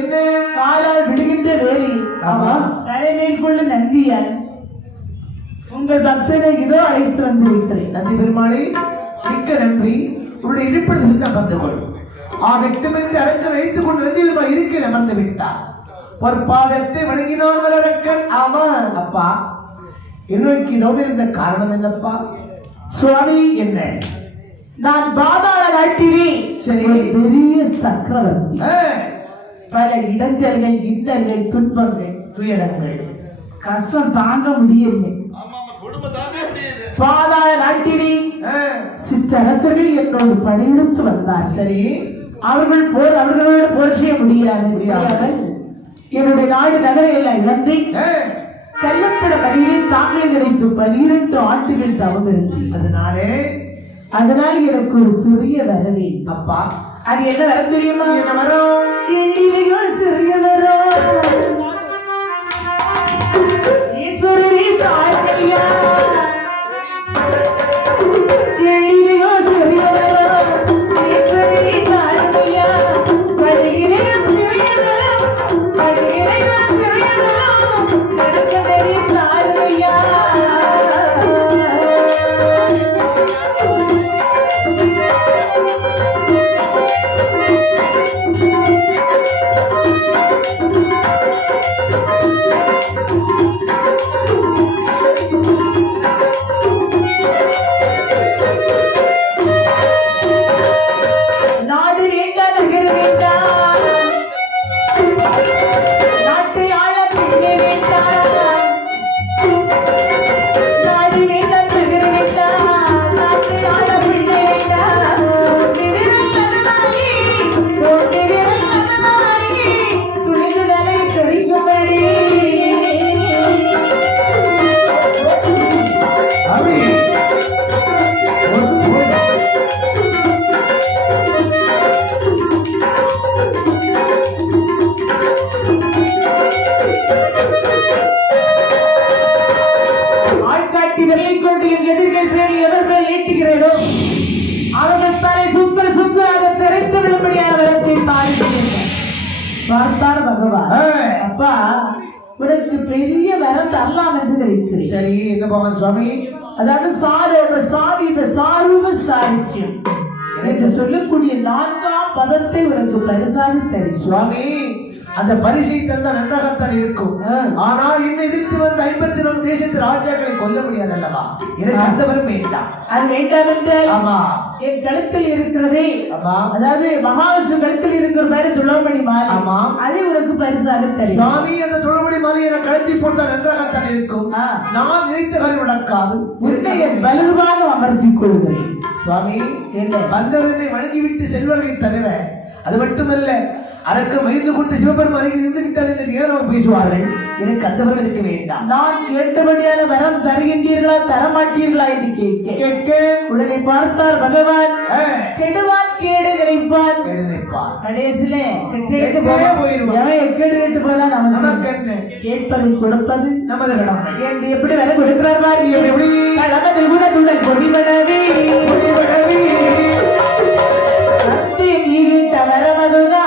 என்ன காலால் விடுகின்ற வேலை. ஆமா தலைமையில் கொள்ள நந்தியான் உங்கள் பக்தரை இதோ அழைத்து வந்திருக்கிறேன். நந்தி பெருமாளே மிக்க நன்றி. உன்னுடைய இடிப்படத்தில் தான் வந்து கொள். ஆகட்டும் என்று அரக்கர் அழைத்துக் கொண்டு நந்தி பெருமாள் இருக்கையில் அமர்ந்து விட்டார். பொற்பாதத்தை வணங்கினான் மலரக்கன். ஆமா அப்பா இன்னைக்கு இதோடு இருந்த காரணம் என்னப்பா? சுவாமி, என்ன? நான் பாதாள நாட்டிலே சரி. ஒரு பெரிய சக்கரவர்த்தி. ஆ, பல இடைஞ்சல்கள், இன்னல்கள், துன்பங்கள், துயரங்கள், கஷ்டம் தாங்க முடியவில்லை. பாதாள நாட்டிலே ஆ, சிற்றரசர்கள் என்னோடு படையெடுத்து வந்தார். சரி. அவர்களோடு போர் செய்ய முடியாமல் என்னுடைய நாடு நகரை எல்லாம் இழந்து ஆ, கள்ளப்பட வழியில் தாங்களே கிடைத்து 12 ஆண்டுகள் தவம் இருந்து அதனால் எனக்கு ஒரு சிறிய வரவே. அப்பா அது என்ன வரம் தெரியுமா? என்ன வரும்? எண்ணிலையோ சிறிய வரம். ஈஸ்வரனே தாய்மையா, எண்ணிலையோ சிறிய வரம். ஈஸ்வரனே தாய்மையா, வருகிறேன் சிறிய வரம். வருகிறேன் சிறிய வரம். நடக்கவே தாய்மையா. நாடு வேண்டாம், நகர் வேண்டாம். நாட்டை ஆள பிள்ளை வேண்டாம். நாடு வேண்டாம், நகர் வேண்டாம். நாட்டை ஆள பிள்ளை வேண்டாம். நிழலல்லதாயி, நிழலல்லதாயி, துணிந்துதலை தெரிக்கும்படி. அவி. ஆள்காட்டி விரலை கொண்டு என் எதிர்கள் பேரில் எவர் மேல் நீட்டுகிறேனோ அவர்கள் தலை சுத்தராக திரைத்து விழும்படியான வரத்தை தாழ்கிறேன். பார்த்தார் பகவான். ஆ, அப்பா, உனக்கு பெரிய வரம் தரலாம் என்று நினைக்கிறேன். சரி. என்ன பவன் சுவாமி? அதாவது சாரூப சாரித்யம் என்று சொல்லக்கூடிய 4ஆம் பதத்தை உனக்கு பரிசாக தரும். சுவாமி, அந்த பரிசை தந்த நன்றாகத்தான் இருக்கும். ஆ. ஆனால் என்னை எதிர்த்து வந்த 54 தேசத்து ராஜாக்களை கொல்ல முடியாது அல்லவா? எனக்கு அந்த வரம் வேண்டாம். அது வேண்டாம் என்றால் ஆமா. என் கழுத்தில் இருக்கிறதே, ஆமா. அதாவது மகாவிஷ்ணு கழுத்தில் இருக்கிற மாதிரி துளவமணி மாலை, ஆமா. அதை உனக்கு பரிசாக தரும். சுவாமி, அந்த தொழுபடி மாலையை எனக்கு கழுத்தி போட்டால் நன்றாகத்தான் இருக்கும். ஆ. நான் நினைத்த காரியம் நடக்காது. உன்னை என் வலுவாக அமர்த்திக் கொள்கிறேன். சுவாமி, என்ன? வந்தவனை வணங்கிவிட்டு செல்வர்களை தவிர அது மட்டுமல்ல, அதற்கு வயது கொண்டு சிவபெருமான் அருகில் இருந்து விட்டார் என்று ஏன் பேசுவார்கள்? எனக்கு அந்த வரம் இருக்க வேண்டாம். நான் கேட்டபடியான வரம் தருகின்றீர்களா தரமாட்டீர்களா என்று கேட்க உடனே பார்த்தார் பகவான். கெடுவான் கேடு நினைப்பான். கடைசியில கெட்டே போயிருவான். எவன் எக்கேடு கேட்டு போனா நமக்கு என்ன? கேட்பதை கொடுப்பது நமது கடமை என்று எப்படி வர கொடுக்கிறார் மாதிரி எப்படி? கடமதில் கூட துணை கொடிமனவி சக்தி நீ கேட்ட வரமதுதான்.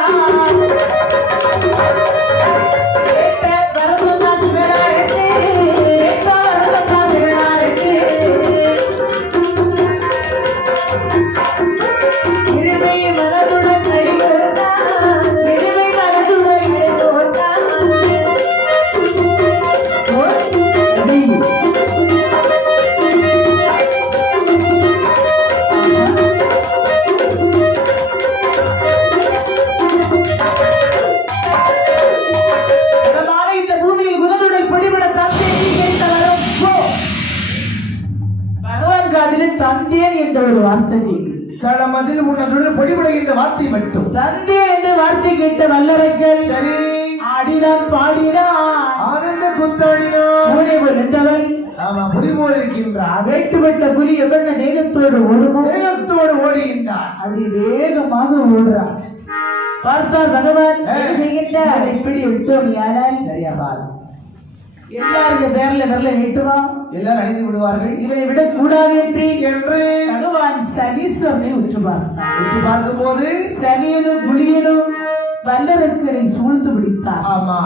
தந்தேன் என்ற ஒரு வார்த்தை தளமதில் உன்னதுடன் பொடிபடுகின்ற வார்த்தை மட்டும். தந்தேன் என்ற வார்த்தை கேட்ட வல்லரைகள் சரி ஆடினான் பாடினான் ஆனந்த குத்தாடினான். நின்றவன் ஆமா, புலி போல் இருக்கின்றார். வேட்டுப்பட்ட புலி எவ்வளவு வேகத்தோடு ஓடுமோ வேகத்தோடு ஓடுகின்றார். அப்படி வேகமாக ஓடுறான். பார்த்தார் பகவான் இப்படி விட்டோம் யாரால் சரியாக எல்லாருக்கும் பேர்ல விரல நீட்டுவான். எல்லாரும் அழிந்து விடுவார்கள். இவனை விட கூடாது என்று பகவான் சனீஸ்வரனை உற்று பார்த்தான். உற்று பார்க்கும் போது சனியனும் குளியனும் வல்லரக்கரை சூழ்ந்து பிடித்தார். ஆமா,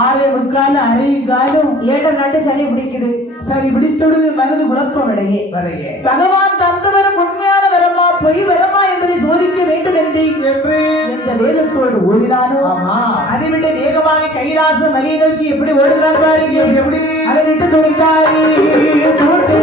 6:45 அரைகாலும் 7 நாட்டு சனி பிடிக்குது. சரி பிடித்தொடு மனது குழப்பமடையே பகவான் தந்தவரம் உண்மையான வரமா பொய் வரமா என்பதை சோதிக்க வேண்டும் என்று எந்த வேகத்தோடு ஓடினானோ ஆமா. அதை விட வேகமாக கைலாச மலையை நோக்கி எப்படி ஓடுகிறார் பாருங்க. எப்படி அதை விட்டு துணித்தாய் தோட்டு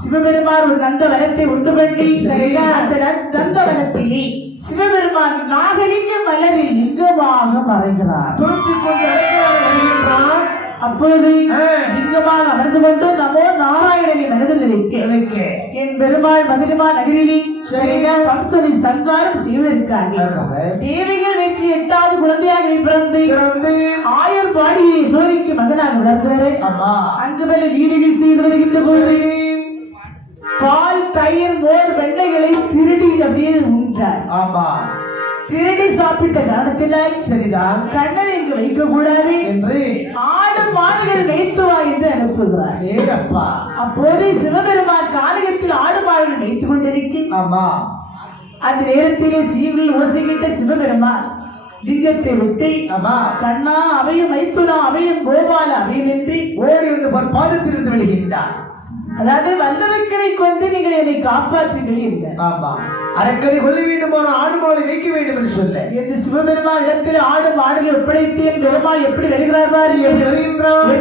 சிவபெருமான் ஒரு நந்தவனத்தை உண்டு பண்ணி அந்த நந்தவனத்திலே சிவபெருமான் நாகலிங்க மலரில் லிங்கமாக மறைகிறார். துருத்திக் கொண்டு வருகின்றார். அப்பொழுது லிங்கமாக அமர்ந்து கொண்டு நமோ நாராயணனை மனதில் நினைக்க என் பெருமாள் மதுரமா நகரிலே கம்சனை சங்காரம் செய்வதற்காக தேவிகள் வெற்றி 8வது குழந்தையாக பிறந்து ஆயர் பாடியை சோதிக்கு மகனாக வளர்ந்தார். அங்கு மேல லீலைகள் செய்து வருகின்ற போது பால் தயிர் மோர் வெண்ணைகளை திருடி அப்படியே உண்டார். திருடி சாப்பிட்ட காரணத்தினால் சரிதான் கண்ணனை இங்கு வைக்க கூடாது என்று ஆடு மாடுகள் மேய்த்துவா என்று அனுப்புகிறார். அப்போது சிவபெருமான் காலகத்தில் ஆடு மாடுகள் மேய்த்து கொண்டிருக்க அந்த நேரத்திலே சீவில் ஓசைகிட்ட சிவபெருமான் லிங்கத்தை விட்டு கண்ணா அவையும் மைத்துனா அவையும் கோபால அவையும் என்று ஓடி வந்து பாதத்திலிருந்து விழுகின்றார். அதாவது வல்லரக்கரை கொண்டு நீங்கள் என்னை காப்பாற்றுகிறீர்கள். அரக்கரை கொள்ள வேண்டுமான ஆடு மாடு வைக்க வேண்டும் என்று சொல்ல என்று சிவபெருமான் இடத்தில் ஆடு மாடுகளை ஒப்படைத்தேன். பெருமாள் எப்படி வருகிறார் பாரு, எப்படி வருகின்றார்?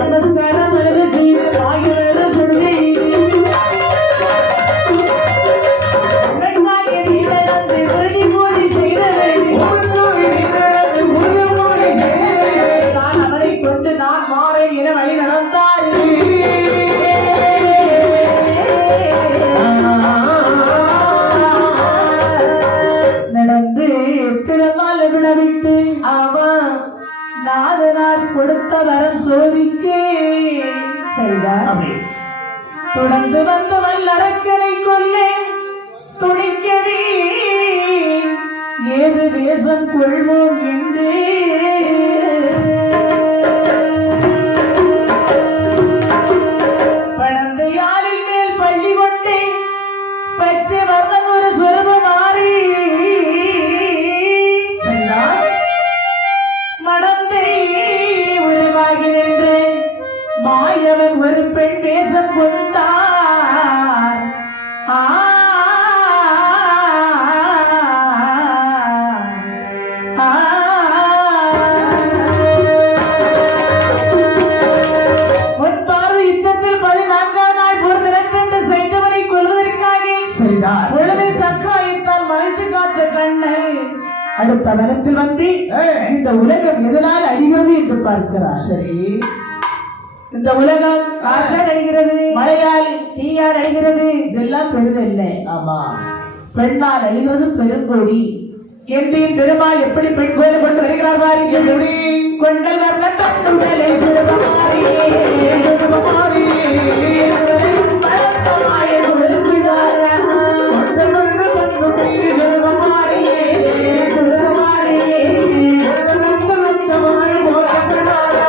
நமஸ்காரம் மறந்தாரே நடந்து திருமால் விடவிட்டு அவன் நாதனார் கொடுத்த வரம் சோதிக்கே சரிதான் அப்படி தொடர்ந்து வந்த வல்லரக்கனை கொல்லே துணிக்கவே ஏது வேஷம் கொள்வோம் என்றே பழந்தையாரின் மேல் பள்ளி கொண்டே பச்சை வர்ணம் ஒரு சொருபம் மாறி சரிதான் மடந்தை உருவாகி நின்று மாயவன் ஒரு பெண் வேஷம் கொண்டார் உன் பார்வை யுத்தத்தில் 14ஆம் நாள் போர் தினத்தன்று செய்தவனை கொல்வதற்காக சரிதான் பொழுதை சக்கராயத்தால் மறைத்து காத்த கண்ணை அடுத்த வரத்தில் வந்து இந்த உலகம் எதனால் அழிகிறது என்று பார்க்கிறார். சரி இந்த உலகம் காற்றால் அழிகிறது மழையால் தீயால் அழிகிறது இதெல்லாம் பெரிதில்லை. ஆமா பெண்ணால் அழிவது பெருங்கோடி என்று பெருமாள் எப்படி பெண் கோயில் கொண்டு வருகிறார் பாருங்கள். எப்படி கொண்டல் வர்ண தண்டு மேலே சிறுபமாரி சுகமாரி பழத்தமாய ஒழுங்குதாரா கொண்டவர்ண தந்து மீறி சுகமாரி சுகமாரி கொண்டவர்ணமாய் போகப்படாதா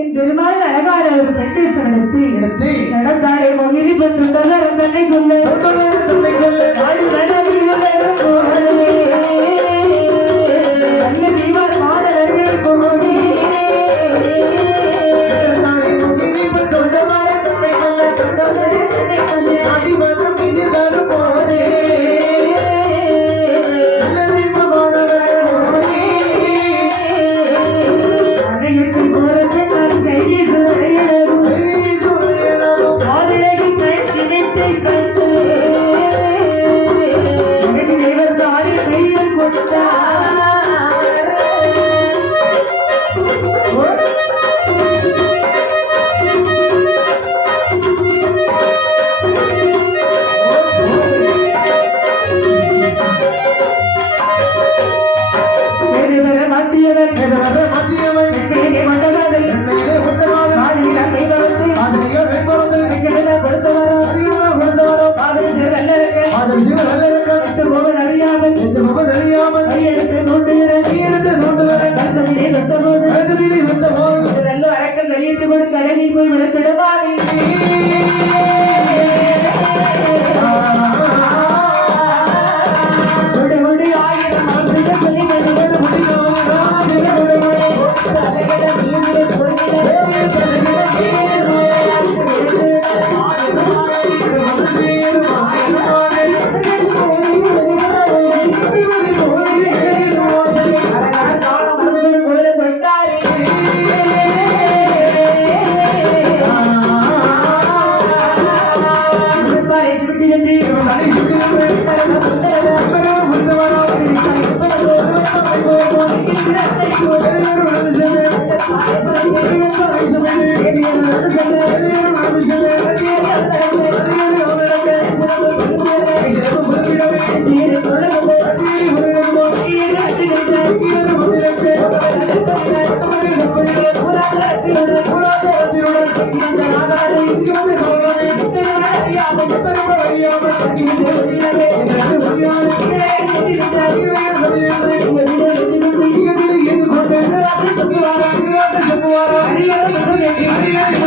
என் பெருமாள் அழகான ஒரு பெண்ணை சமணித்து எடுத்து நடந்தாலே மகிழி பற்றுள்ளது தன்னை கொண்டு தன்னை கொல்ல வாழி நடந்து நல்ல தீவார் மாணவர்கள் கொண்டு நாளை முகிரி பட்டோடவார தன்னை கொல்ல அடிவனம் இது தரும் போதே அணையத்தில் போறது நான் கையை சுழையிடும் ஆதிரையில் பயிற்சி வித்தை கண்டு எனக்கு தேவர் தாடி கையில் கொடுத்தார் பெருவர மாற்றியவர் மத்தியவன் பெண்மையை மண்டலாதை என்னையிலே உத்தரவாத ஆதிரியா கைவரத்தை ஆதரிகள் வேட்பாளர்கள் எங்களிடம் கொடுத்தவரோ அதிகமாக கொடுத்தவரோ ஆதரி நல்ல ஆதரி சிவ நல்லிருக்கம் விட்டு போக அறியாமல் எந்த முகம் அறியாமல் கையெழுத்து நோட்டுகிற கையெழுத்து நோண்டுவரை கண்டதிலே தொட்டபோது கருதிலே வந்த போது இது நல்ல அரக்கன் வெளியிட்டு கொடுக்க அழகி போய் விளக்கிடுவாரி விடுவிடு ஆயிரம் ஆசிரியர் சொல்லி விடுவிடு முடியும் போறோம் அடியாரும் முதல் என்று அடியாய்